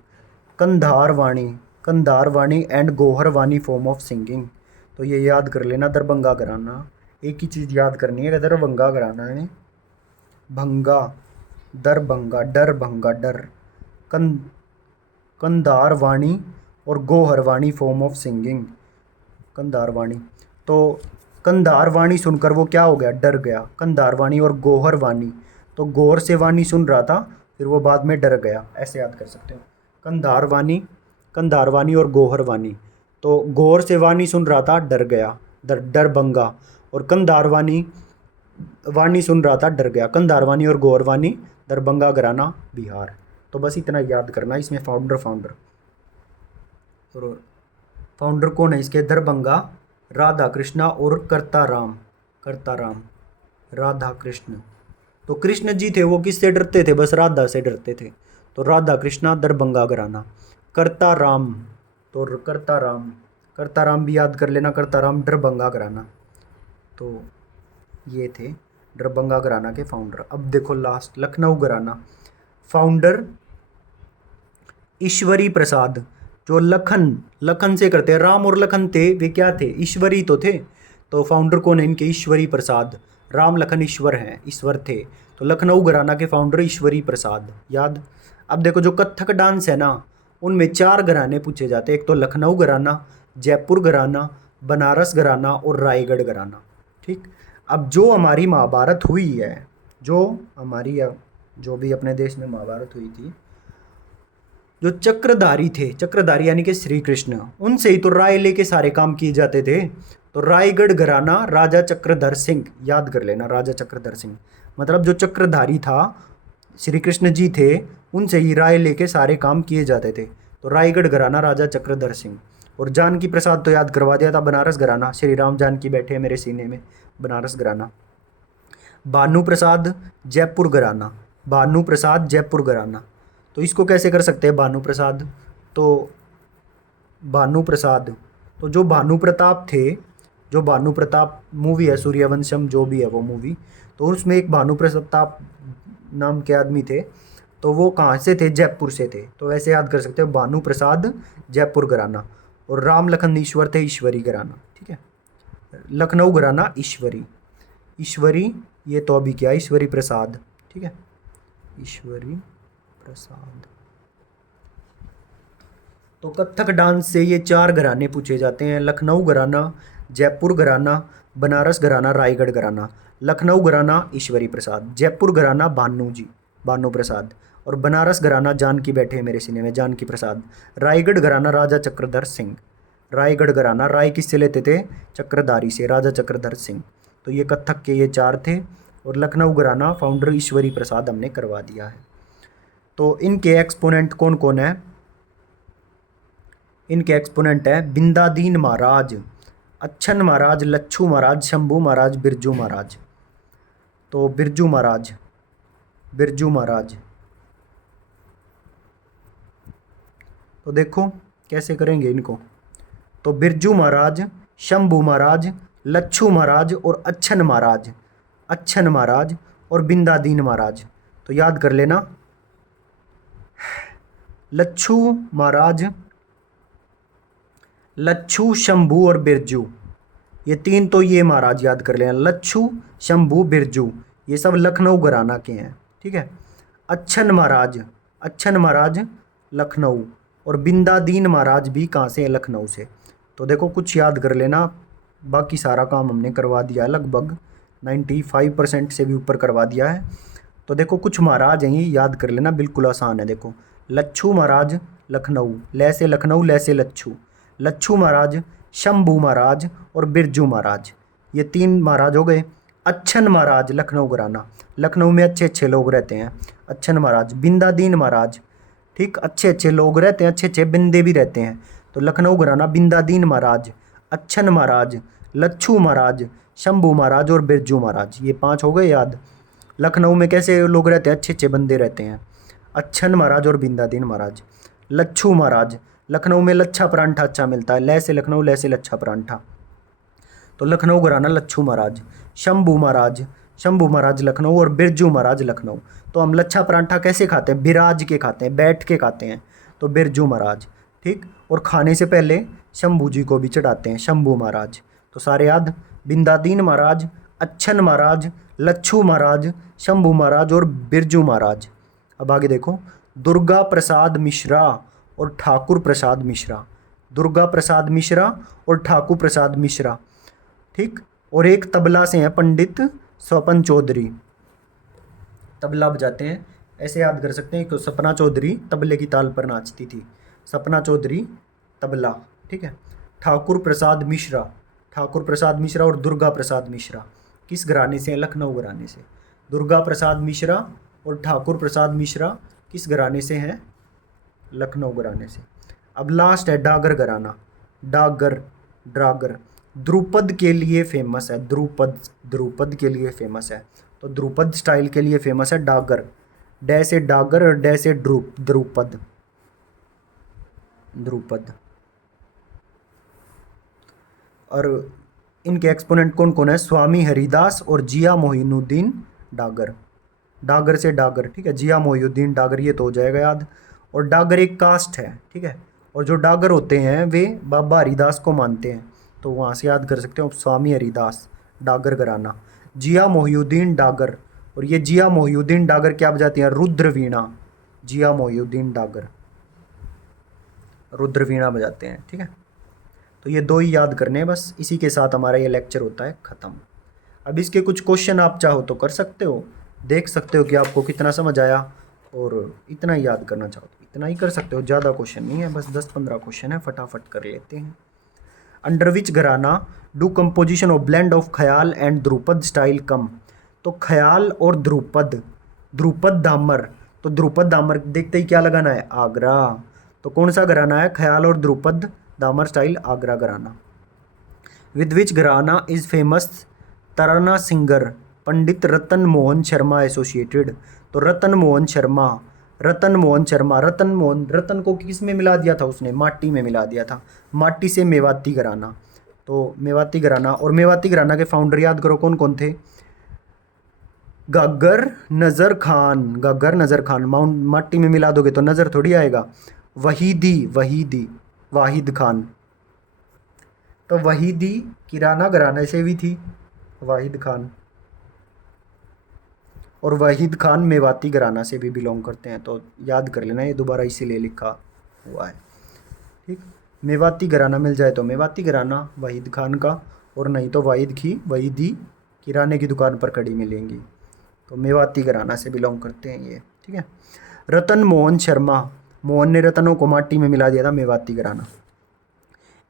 Khandar Vani, Khandar Vani and Gauhar Vani form of singing. तो ये याद कर लेना, दरभंगा घराना। एक ही चीज़ याद करनी है, दरभंगा घराना है, भंगा, दरभंगा, डर भंगा डर, कंधार वाणी और Gohar Vani form of singing, Kandahar वाणी। तो कंधार वाणी सुनकर वो क्या हो गया, डर गया। कंधार वाणी और गोहर वाणी, तो गौर से वाणी सुन रहा था, फिर वो बाद में डर गया, ऐसे याद कर सकते हो। कंधार वाणी, कंधार वाणी और गोहर वाणी। तो गौर से वाणी सुन रहा था, डर गया, दरभंगा। और कंधार वाणी, वाणी सुन रहा था, डर गया। कंधार वाणी और गोहर वाणी, दरभंगा घराना, बिहार। तो बस इतना याद करना। इसमें फाउंडर फाउंडर और फाउंडर कौन है इसके, दरभंगा, राधा कृष्णा और करताराम, करताराम, राधा कृष्ण। तो कृष्ण जी थे वो किससे डरते थे, बस राधा से डरते थे। तो राधा कृष्णा, दरभंगा घराना। करताराम, तो करताराम, करताराम भी याद कर लेना, करताराम दरभंगा घराना। तो ये थे दरभंगा घराना के फाउंडर। अब देखो लास्ट, लखनऊ घराना। फाउंडर ईश्वरी प्रसाद, जो लखन, लखन से करते हैं, राम और लखन थे, वे क्या थे, ईश्वरी तो थे। तो फाउंडर कौन है इनके, ईश्वरी प्रसाद। राम लखन ईश्वर हैं, ईश्वर थे। तो लखनऊ घराना के फाउंडर ईश्वरी प्रसाद, याद। अब देखो जो कथक डांस है ना, उनमें 4 घराने पूछे जाते हैं। एक तो लखनऊ घराना, जयपुर घराना, बनारस घराना और रायगढ़ घराना, ठीक। अब जो हमारी महाभारत हुई है, जो हमारी जो भी अपने देश में महाभारत हुई थी, जो चक्रधारी थे, चक्रधारी यानी कि श्री कृष्ण, उनसे ही तो राय लेके सारे काम किए जाते थे। तो रायगढ़ घराना, राजा चक्रधर सिंह, याद कर लेना, राजा चक्रधर सिंह। मतलब जो चक्रधारी था, श्री कृष्ण जी थे, उनसे ही राय लेके सारे काम किए जाते थे। तो रायगढ़ घराना, राजा चक्रधर सिंह। और जानकी प्रसाद तो याद करवा दिया था, बनारस घराना, श्री राम जानकी बैठे हैं मेरे सीने में, बनारस घराना। भानु प्रसाद, जयपुर घराना, भानु प्रसाद, जयपुर घराना। तो इसको कैसे कर सकते हैं, भानु प्रसाद, तो भानु प्रसाद, तो जो भानु प्रताप थे, जो भानु प्रताप मूवी है, सूर्यवंशम जो भी है वो मूवी, तो उसमें एक भानु प्रताप नाम के आदमी थे, तो वो कहाँ से थे, जयपुर से थे। तो वैसे याद कर सकते हो, भानु प्रसाद, जयपुर घराना। और राम लखन ईश्वर थे, ईश्वरी घराना, ठीक है। लखनऊ घराना, ईश्वरी, ईश्वरी, ये तो अभी क्या, ईश्वरी प्रसाद, ठीक है, ईश्वरी प्रसाद। तो कथक डांस से ये 4 घराने पूछे जाते हैं, लखनऊ घराना, जयपुर घराना, बनारस घराना, रायगढ़ घराना। लखनऊ घराना ईश्वरी प्रसाद, जयपुर घराना भानु जी, भानु प्रसाद, और बनारस घराना जानकी बैठे हैं मेरे सीने में, जानकी प्रसाद। रायगढ़ घराना राजा चक्रधर सिंह, रायगढ़ घराना राय किससे लेते थे? चक्रधारी से, राजा चक्रधर सिंह। तो ये कत्थक के ये 4 थे। और लखनऊ घराना फाउंडर ईश्वरी प्रसाद हमने करवा दिया है। तो इनके एक्सपोनेंट कौन कौन है? इनके एक्सपोनेंट है बिंदादीन महाराज, अच्छन महाराज, लच्छू महाराज, शंभू महाराज, बिरजू महाराज। तो बिरजू महाराज, बिरजू महाराज, तो देखो कैसे करेंगे इनको। तो बिरजू महाराज, शंभू महाराज, लच्छू महाराज और अच्छन महाराज, अच्छन महाराज और बिंदादीन महाराज। तो याद कर लेना, लच्छू महाराज, लच्छू, शंभू और बिरजू, ये 3 तो ये महाराज याद कर लेना। लच्छू, शंभू, बिरजू, ये सब लखनऊ घराना के हैं, ठीक है। अच्छन महाराज, अच्छन महाराज लखनऊ, और बिंदादीन महाराज भी कहाँ से हैं? लखनऊ से। तो देखो कुछ याद कर लेना, बाकी सारा काम हमने करवा दिया है, लगभग 95% से भी ऊपर करवा दिया है। तो देखो कुछ महाराज हैं, ये याद कर लेना, बिल्कुल आसान है। देखो लच्छू महाराज लखनऊ, ले से लखनऊ, ले से लच्छू, लच्छू महाराज, शंभू महाराज और बिरजू महाराज, ये 3 महाराज हो गए। अच्छन महाराज लखनऊ घराना, लखनऊ में अच्छे अच्छे लोग रहते हैं, अच्छन महाराज। बिंदादीन महाराज, ठीक, अच्छे अच्छे लोग रहते हैं, अच्छे अच्छे बिंदे भी रहते हैं। तो लखनऊ घराना बिंदादीन महाराज, अच्छन महाराज, लच्छू महाराज, शंभू महाराज और बिरजू महाराज, ये 5 हो गए याद। लखनऊ में कैसे लोग रहते हैं? अच्छे अच्छे बंदे रहते हैं, अच्छन महाराज और बिंदादीन महाराज। लच्छू महाराज, लखनऊ में लच्छा परांठा अच्छा मिलता है, ले से लखनऊ, ले से लच्छा परांठा। तो लखनऊ घराना लच्छू महाराज। शंभू महाराज, शंभू महाराज लखनऊ और बिरजू महाराज लखनऊ। तो हम लच्छा परांठा कैसे खाते हैं? बिराज के खाते हैं, बैठ के खाते हैं, तो बिरजू महाराज, ठीक। और खाने से पहले शंभू जी को भी चढ़ाते हैं, शंभू महाराज। तो सारे याद, बिंदादीन महाराज, अच्छन महाराज, लच्छू महाराज, शंभू महाराज और बिरजू महाराज। अब आगे देखो, दुर्गा प्रसाद मिश्रा और ठाकुर प्रसाद मिश्रा, दुर्गा प्रसाद मिश्रा और ठाकुर प्रसाद मिश्रा, ठीक। और एक तबला से हैं पंडित स्वपन चौधरी, तबला बजाते हैं, ऐसे याद कर सकते हैं कि सपना चौधरी तबले की ताल पर नाचती थी, सपना चौधरी तबला, ठीक है। ठाकुर प्रसाद मिश्रा, ठाकुर प्रसाद मिश्रा और दुर्गा प्रसाद मिश्रा किस घराने से हैं? लखनऊ घराने से। दुर्गा प्रसाद मिश्रा और ठाकुर प्रसाद मिश्रा किस घराने से हैं? लखनऊ घराने से। अब लास्ट है डागर घराना, डागर, ड्रागर, द्रुपद के लिए फेमस है, द्रुपद, द्रुपद के लिए फेमस है। तो द्रुपद स्टाइल के लिए फेमस है डागर, डे से डागर और डे से द्रुपद, द्रुपद। और इनके एक्सपोनेंट कौन कौन है? स्वामी हरिदास और जिया मोइनुद्दीन डागर, डागर से डागर, ठीक है, जिया मोइनुद्दीन डागर, ये तो हो जाएगा याद। और डागर एक कास्ट है, ठीक है, और जो डागर होते हैं वे बाबा हरिदास को मानते हैं, तो वहाँ से याद कर सकते हो स्वामी हरिदास, डागर घराना। जिया मोइनुद्दीन डागर, और ये जिया मोइनुद्दीन डागर क्या बजाती हैं? रुद्र वीणा, जिया मोइनुद्दीन डागर रुद्र वीणा बजाते हैं, ठीक है। तो ये 2 ही याद करने हैं बस, इसी के साथ हमारा ये लेक्चर होता है ख़त्म। अब इसके कुछ क्वेश्चन आप चाहो तो कर सकते हो, देख सकते हो कि आपको कितना समझ आया, और इतना ही याद करना चाहो तो इतना ही कर सकते हो, ज़्यादा क्वेश्चन नहीं है, बस 10-15 क्वेश्चन है, फटाफट कर लेते हैं। Under which gharana do composition of blend of khayal and Dhrupad style come? तो ख्याल और ध्रुपद, ध्रुपद दामर, तो ध्रुपद दामर देखते ही क्या लगाना है? आगरा। तो कौन सा घराना है? ख्याल और ध्रुपद दामर स्टाइल, आगरा घराना। विद विच घराना is famous Tarana singer Pandit Ratan Mohan Sharma associated? तो रतन मोहन शर्मा, रतन मोहन शर्मा, रतन मोहन, रतन को किस में मिला दिया था उसने? माटी में मिला दिया था, माटी से मेवाती घराना। तो मेवाती घराना, और मेवाती घराना के फाउंडर याद करो कौन कौन थे? गग्गर नज़र खान, गग्गर नज़र खान, माटी में मिला दोगे तो नज़र थोड़ी आएगा। वहीदी, वहीदी, वाहिद खान, तो वहीदी किराना घराने से भी थी, वाहिद खान, और वाहिद खान मेवाती घराना से भी बिलोंग करते हैं। तो याद कर लेना, ये दोबारा इसीलिए लिखा हुआ है, ठीक। मेवाती घराना मिल जाए तो मेवाती घराना वाहिद खान का, और नहीं तो वहीदी किराने की दुकान पर खड़ी मिलेंगी। तो मेवाती घराना से बिलोंग करते हैं ये, ठीक है। रतन मोहन शर्मा, मोहन ने रतनों को माटी में मिला दिया था, मेवाती घराना।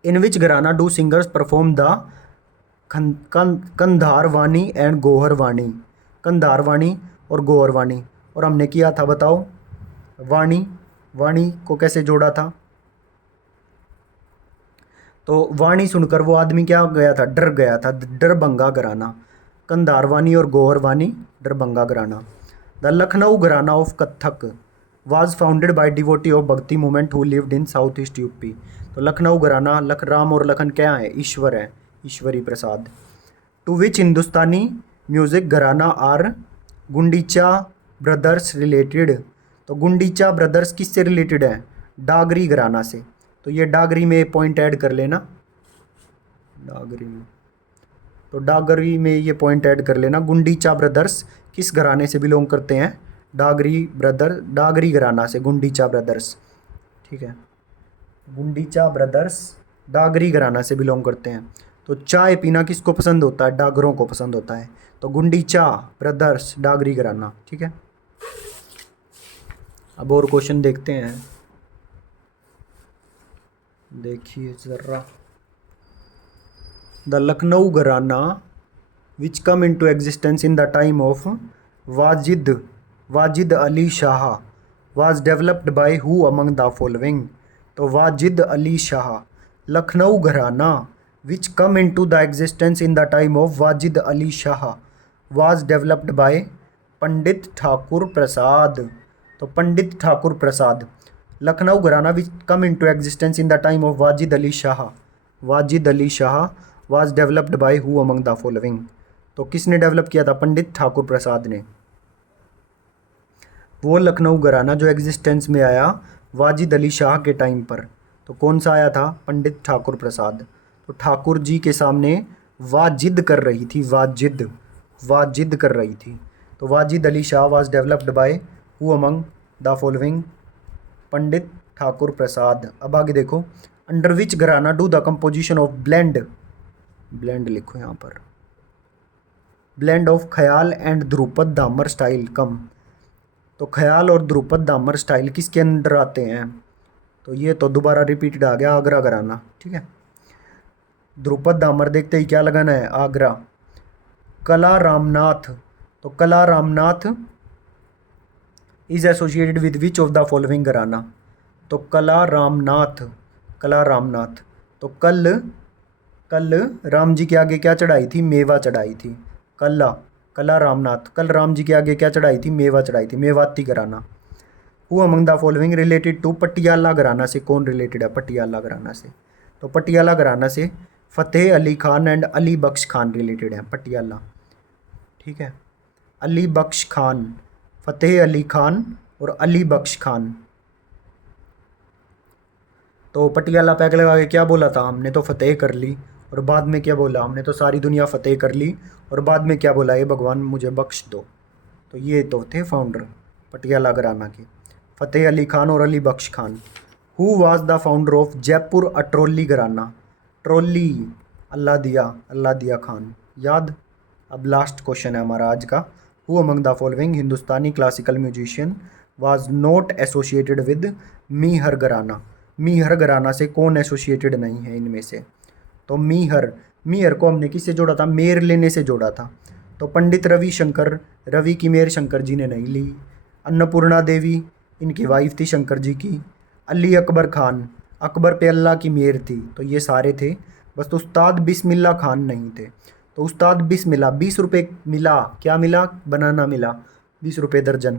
In which gharana do singers perform the Kandharvani and Goharvani, Kandharvani और गोहरवाणी। और हमने किया था, बताओ, वाणी, वाणी को कैसे जोड़ा था? तो वाणी सुनकर वो आदमी क्या गया था? डर गया था। डरभंगा घराना, कंधारवाणी और गोहरवाणी, डरभंगा घराना। The Lucknow gharana of Kathak was founded by devotee of Bhakti movement who lived in south east UP. तो लखनऊ घराना, राम और लखन क्या है? ईश्वर है, Ishwari Prasad. To which Hindustani music घराना आर गुंडीचा ब्रदर्स रिलेटेड। तो गुंडीचा ब्रदर्स किससे रिलेटेड है? डागरी घराना से। तो ये डागरी में पॉइंट ऐड कर लेना, डागरी में, तो डागरी में ये पॉइंट ऐड कर लेना। गुंडीचा ब्रदर्स किस घराने से बिलोंग करते हैं? डागरी घराना से, गुंडीचा ब्रदर्स, ठीक है। गुंडीचा ब्रदर्स डागरी घराना से बिलोंग करते हैं। तो चाय पीना किसको पसंद होता है? डागरों को पसंद होता है। तो गुंडीचा ब्रदर्स डागरी घराना, ठीक है। अब और क्वेश्चन देखते हैं, देखिए जरा। The Lucknow gharana which come into existence in the time of Wajid Ali Shah was developed by who among the following. तो Wajid Ali Shah, Lucknow gharana which come into the existence in the time of Wajid Ali Shah was developed by Pandit Thakur Prasad. तो Pandit Thakur Prasad. Lucknow gharana which come into existence in the time of Wajid Ali Shah was developed by who among the following. तो किसने develop किया था? पंडित ठाकुर प्रसाद ने। वो लखनऊ घराना जो एग्जिस्टेंस में आया वाजिद अली शाह के टाइम पर, तो कौन सा आया था? पंडित ठाकुर प्रसाद। तो ठाकुर जी के सामने वाजिद कर रही थी, वाजिद कर रही थी। तो Wajid Ali Shah was developed by who among the following? Pandit Thakur Prasad. अब आगे देखो, under which gharana do the composition of blend लिखो यहाँ पर, blend of khayal and dhrupad dhamar style come. तो ख्याल और ध्रुपद दामर स्टाइल किसके अंदर आते हैं? तो ये तो दोबारा रिपीटेड आ गया, आगरा घराना, ठीक है। ध्रुपद दामर देखते ही क्या लगाना है? आगरा। कला रामनाथ, तो कला Ramnath is associated with which of the following घराना? तो कला रामनाथ, तो कल राम जी के आगे क्या चढ़ाई थी? मेवा चढ़ाई थी। कला रामनाथ, कल राम जी के आगे क्या चढ़ाई थी? मेवा चढ़ाई थी, Mewati gharana. Who among the following related to Patiala gharana से कौन रिलेटेड है? पटियाला घराना से। तो पटियाला घराना से फतेह अली खान एंड अली बख्श खान रिलेटेड है, पटियाला, ठीक है। अली बख्श खान, फतेह अली खान और अली बख्श खान। तो पटियाला पैक लगा के क्या बोला था हमने? तो फतेह कर ली। और बाद में क्या बोला हमने? तो सारी दुनिया फतेह कर ली। और बाद में क्या बोला? ये भगवान मुझे बख्श दो। तो ये तो थे फाउंडर पटियाला घराना के, फतेह अली खान और Ali Bakhsh Khan. Who was the founder of Jaipur Atrauli gharana? ट्रोली, अल्लाह दिया खान, याद। अब लास्ट क्वेश्चन है हमारा आज का। Who among the following Hindustani classical musician was not associated with Maihar gharana? Maihar घराना से कौन एसोसिएटेड नहीं है इनमें से? तो मीहर को हमने किससे जोड़ा था? मेर लेने से जोड़ा था। तो पंडित रवि की मेर शंकर जी ने नहीं ली। अन्नपूर्णा देवी इनकी वाइफ थी शंकर जी की। अली अकबर खान, अकबर पे अल्लाह की मेर थी। तो ये सारे थे, बस तो उस्ताद बिस्मिल्लाह खान नहीं थे। तो उस्ताद बिस्मिल्लाह, 20 रुपये मिला, क्या मिला? बनाना मिला, 20 रुपये दर्जन।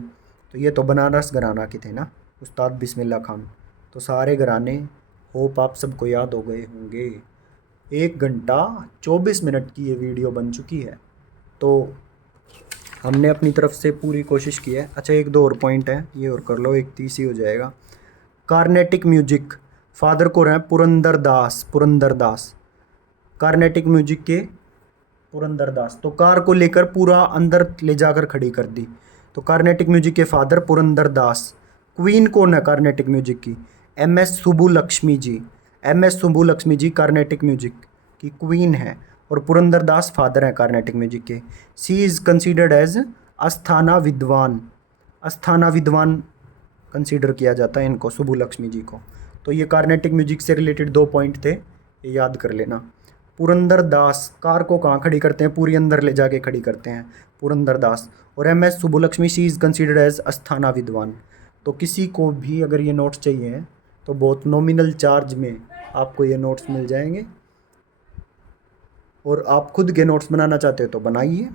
तो ये तो बनारस घराना के थे ना, उस्ताद बिस्मिल्लाह खान। तो सारे घराने होप आप सबको याद हो गए होंगे। 1 घंटा 24 मिनट की ये वीडियो बन चुकी है। तो हमने अपनी तरफ से पूरी कोशिश की है। अच्छा, 1-2 और पॉइंट है, ये और कर लो, 31 ही हो जाएगा। कार्नेटिक म्यूजिक, फादर को रहे पुरंदर दास, कार्नेटिक म्यूजिक के पुरंदर दास। तो कार को लेकर पूरा अंदर ले जाकर खड़ी कर दी। तो कार्नेटिक म्यूजिक के फादर पुरंदर दास। क्वीन कौन है कार्नेटिक म्यूजिक की? एम एस सुब्बुलक्ष्मी जी कार्नेटिक म्यूजिक की क्वीन है। और पुरंदरदास फादर हैं कार्नेटिक म्यूजिक के। सी इज़ कंसीडर्ड एज अस्थाना विद्वान, अस्थाना विद्वान कंसीडर किया जाता है इनको, सुब्बुलक्ष्मी जी को। तो ये कार्नेटिक म्यूजिक से रिलेटेड 2 पॉइंट थे, ये याद कर लेना। पुरंदरदास, कार को कहाँ खड़ी करते हैं, पूरी अंदर ले जाके खड़ी करते हैं, पुरंदरदास। और M S Subbulakshmi, she is considered as Asthana Vidwan. तो किसी को भी अगर ये नोट्स चाहिए तो बहुत नॉमिनल चार्ज में आपको ये नोट्स मिल जाएंगे, और आप खुद के नोट्स बनाना चाहते हो तो बनाइए।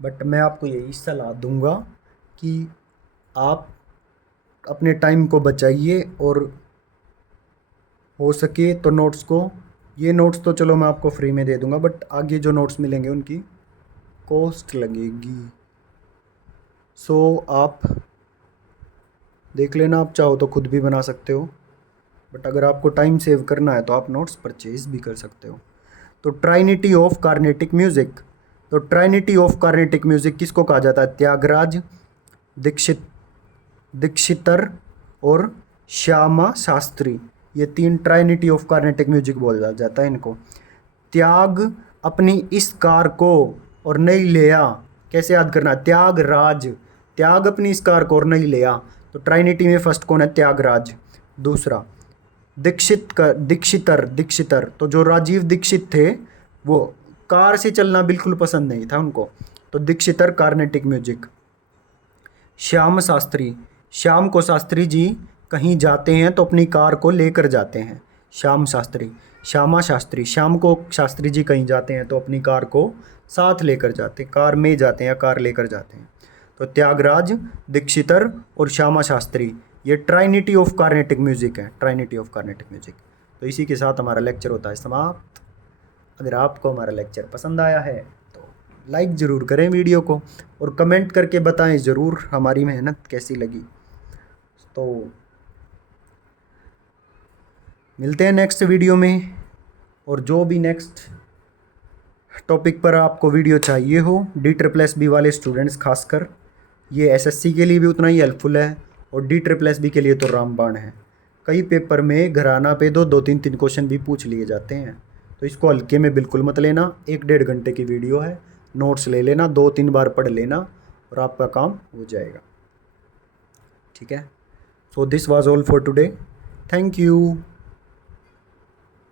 बट मैं आपको यही सलाह दूंगा कि आप अपने टाइम को बचाइए, और हो सके तो नोट्स को, ये नोट्स तो चलो मैं आपको फ्री में दे दूंगा, बट आगे जो नोट्स मिलेंगे उनकी कॉस्ट लगेगी। सो आप देख लेना, आप चाहो तो खुद भी बना सकते हो, बट अगर आपको टाइम सेव करना है तो आप नोट्स परचेज भी कर सकते हो। तो ट्राइनिटी ऑफ कार्नेटिक म्यूज़िक, तो ट्राइनिटी ऑफ कार्नेटिक म्यूज़िक किसको कहा जाता है, त्यागराज, दीक्षितर और श्यामा शास्त्री, ये 3 ट्राइनिटी ऑफ कार्नेटिक म्यूजिक बोला जाता है इनको। त्याग अपनी इस कार को और नहीं लिया, कैसे याद करना, त्यागराज, त्याग अपनी इस कार को और नहीं लिया, तो ट्राइनिटी में फर्स्ट कौन है, त्यागराज। दूसरा दीक्षितर, तो जो राजीव दीक्षित थे वो कार से चलना बिल्कुल पसंद नहीं था उनको, तो दीक्षितर कार्नेटिक म्यूजिक। श्याम शास्त्री, श्याम को शास्त्री जी कहीं जाते हैं तो अपनी कार को लेकर जाते हैं, श्याम शास्त्री। श्यामा शास्त्री, श्याम को शास्त्री जी कहीं जाते हैं तो अपनी कार को साथ लेकर जाते हैं, कार में जाते हैं या कार लेकर जाते हैं। तो त्यागराज, दीक्षितर और श्यामा शास्त्री, ये ट्राइनिटी ऑफ कार्नेटिक म्यूजिक है, ट्राइनिटी ऑफ कार्नेटिक म्यूजिक। तो इसी के साथ हमारा लेक्चर होता है समाप्त। अगर आपको हमारा लेक्चर पसंद आया है तो लाइक ज़रूर करें वीडियो को, और कमेंट करके बताएं ज़रूर हमारी मेहनत कैसी लगी। तो मिलते हैं नेक्स्ट वीडियो में, और जो भी नेक्स्ट टॉपिक पर आपको वीडियो चाहिए हो, DSSB वाले स्टूडेंट्स खासकर, ये SSC के लिए भी उतना ही हेल्पफुल है, और DSSB के लिए तो रामबाण है। कई पेपर में घराना पे 2-3 क्वेश्चन भी पूछ लिए जाते हैं, तो इसको हल्के में बिल्कुल मत लेना। 1-1.5 घंटे की वीडियो है, नोट्स ले लेना, 2-3 बार पढ़ लेना और आपका काम हो जाएगा, ठीक है। So this was all for today, thank you.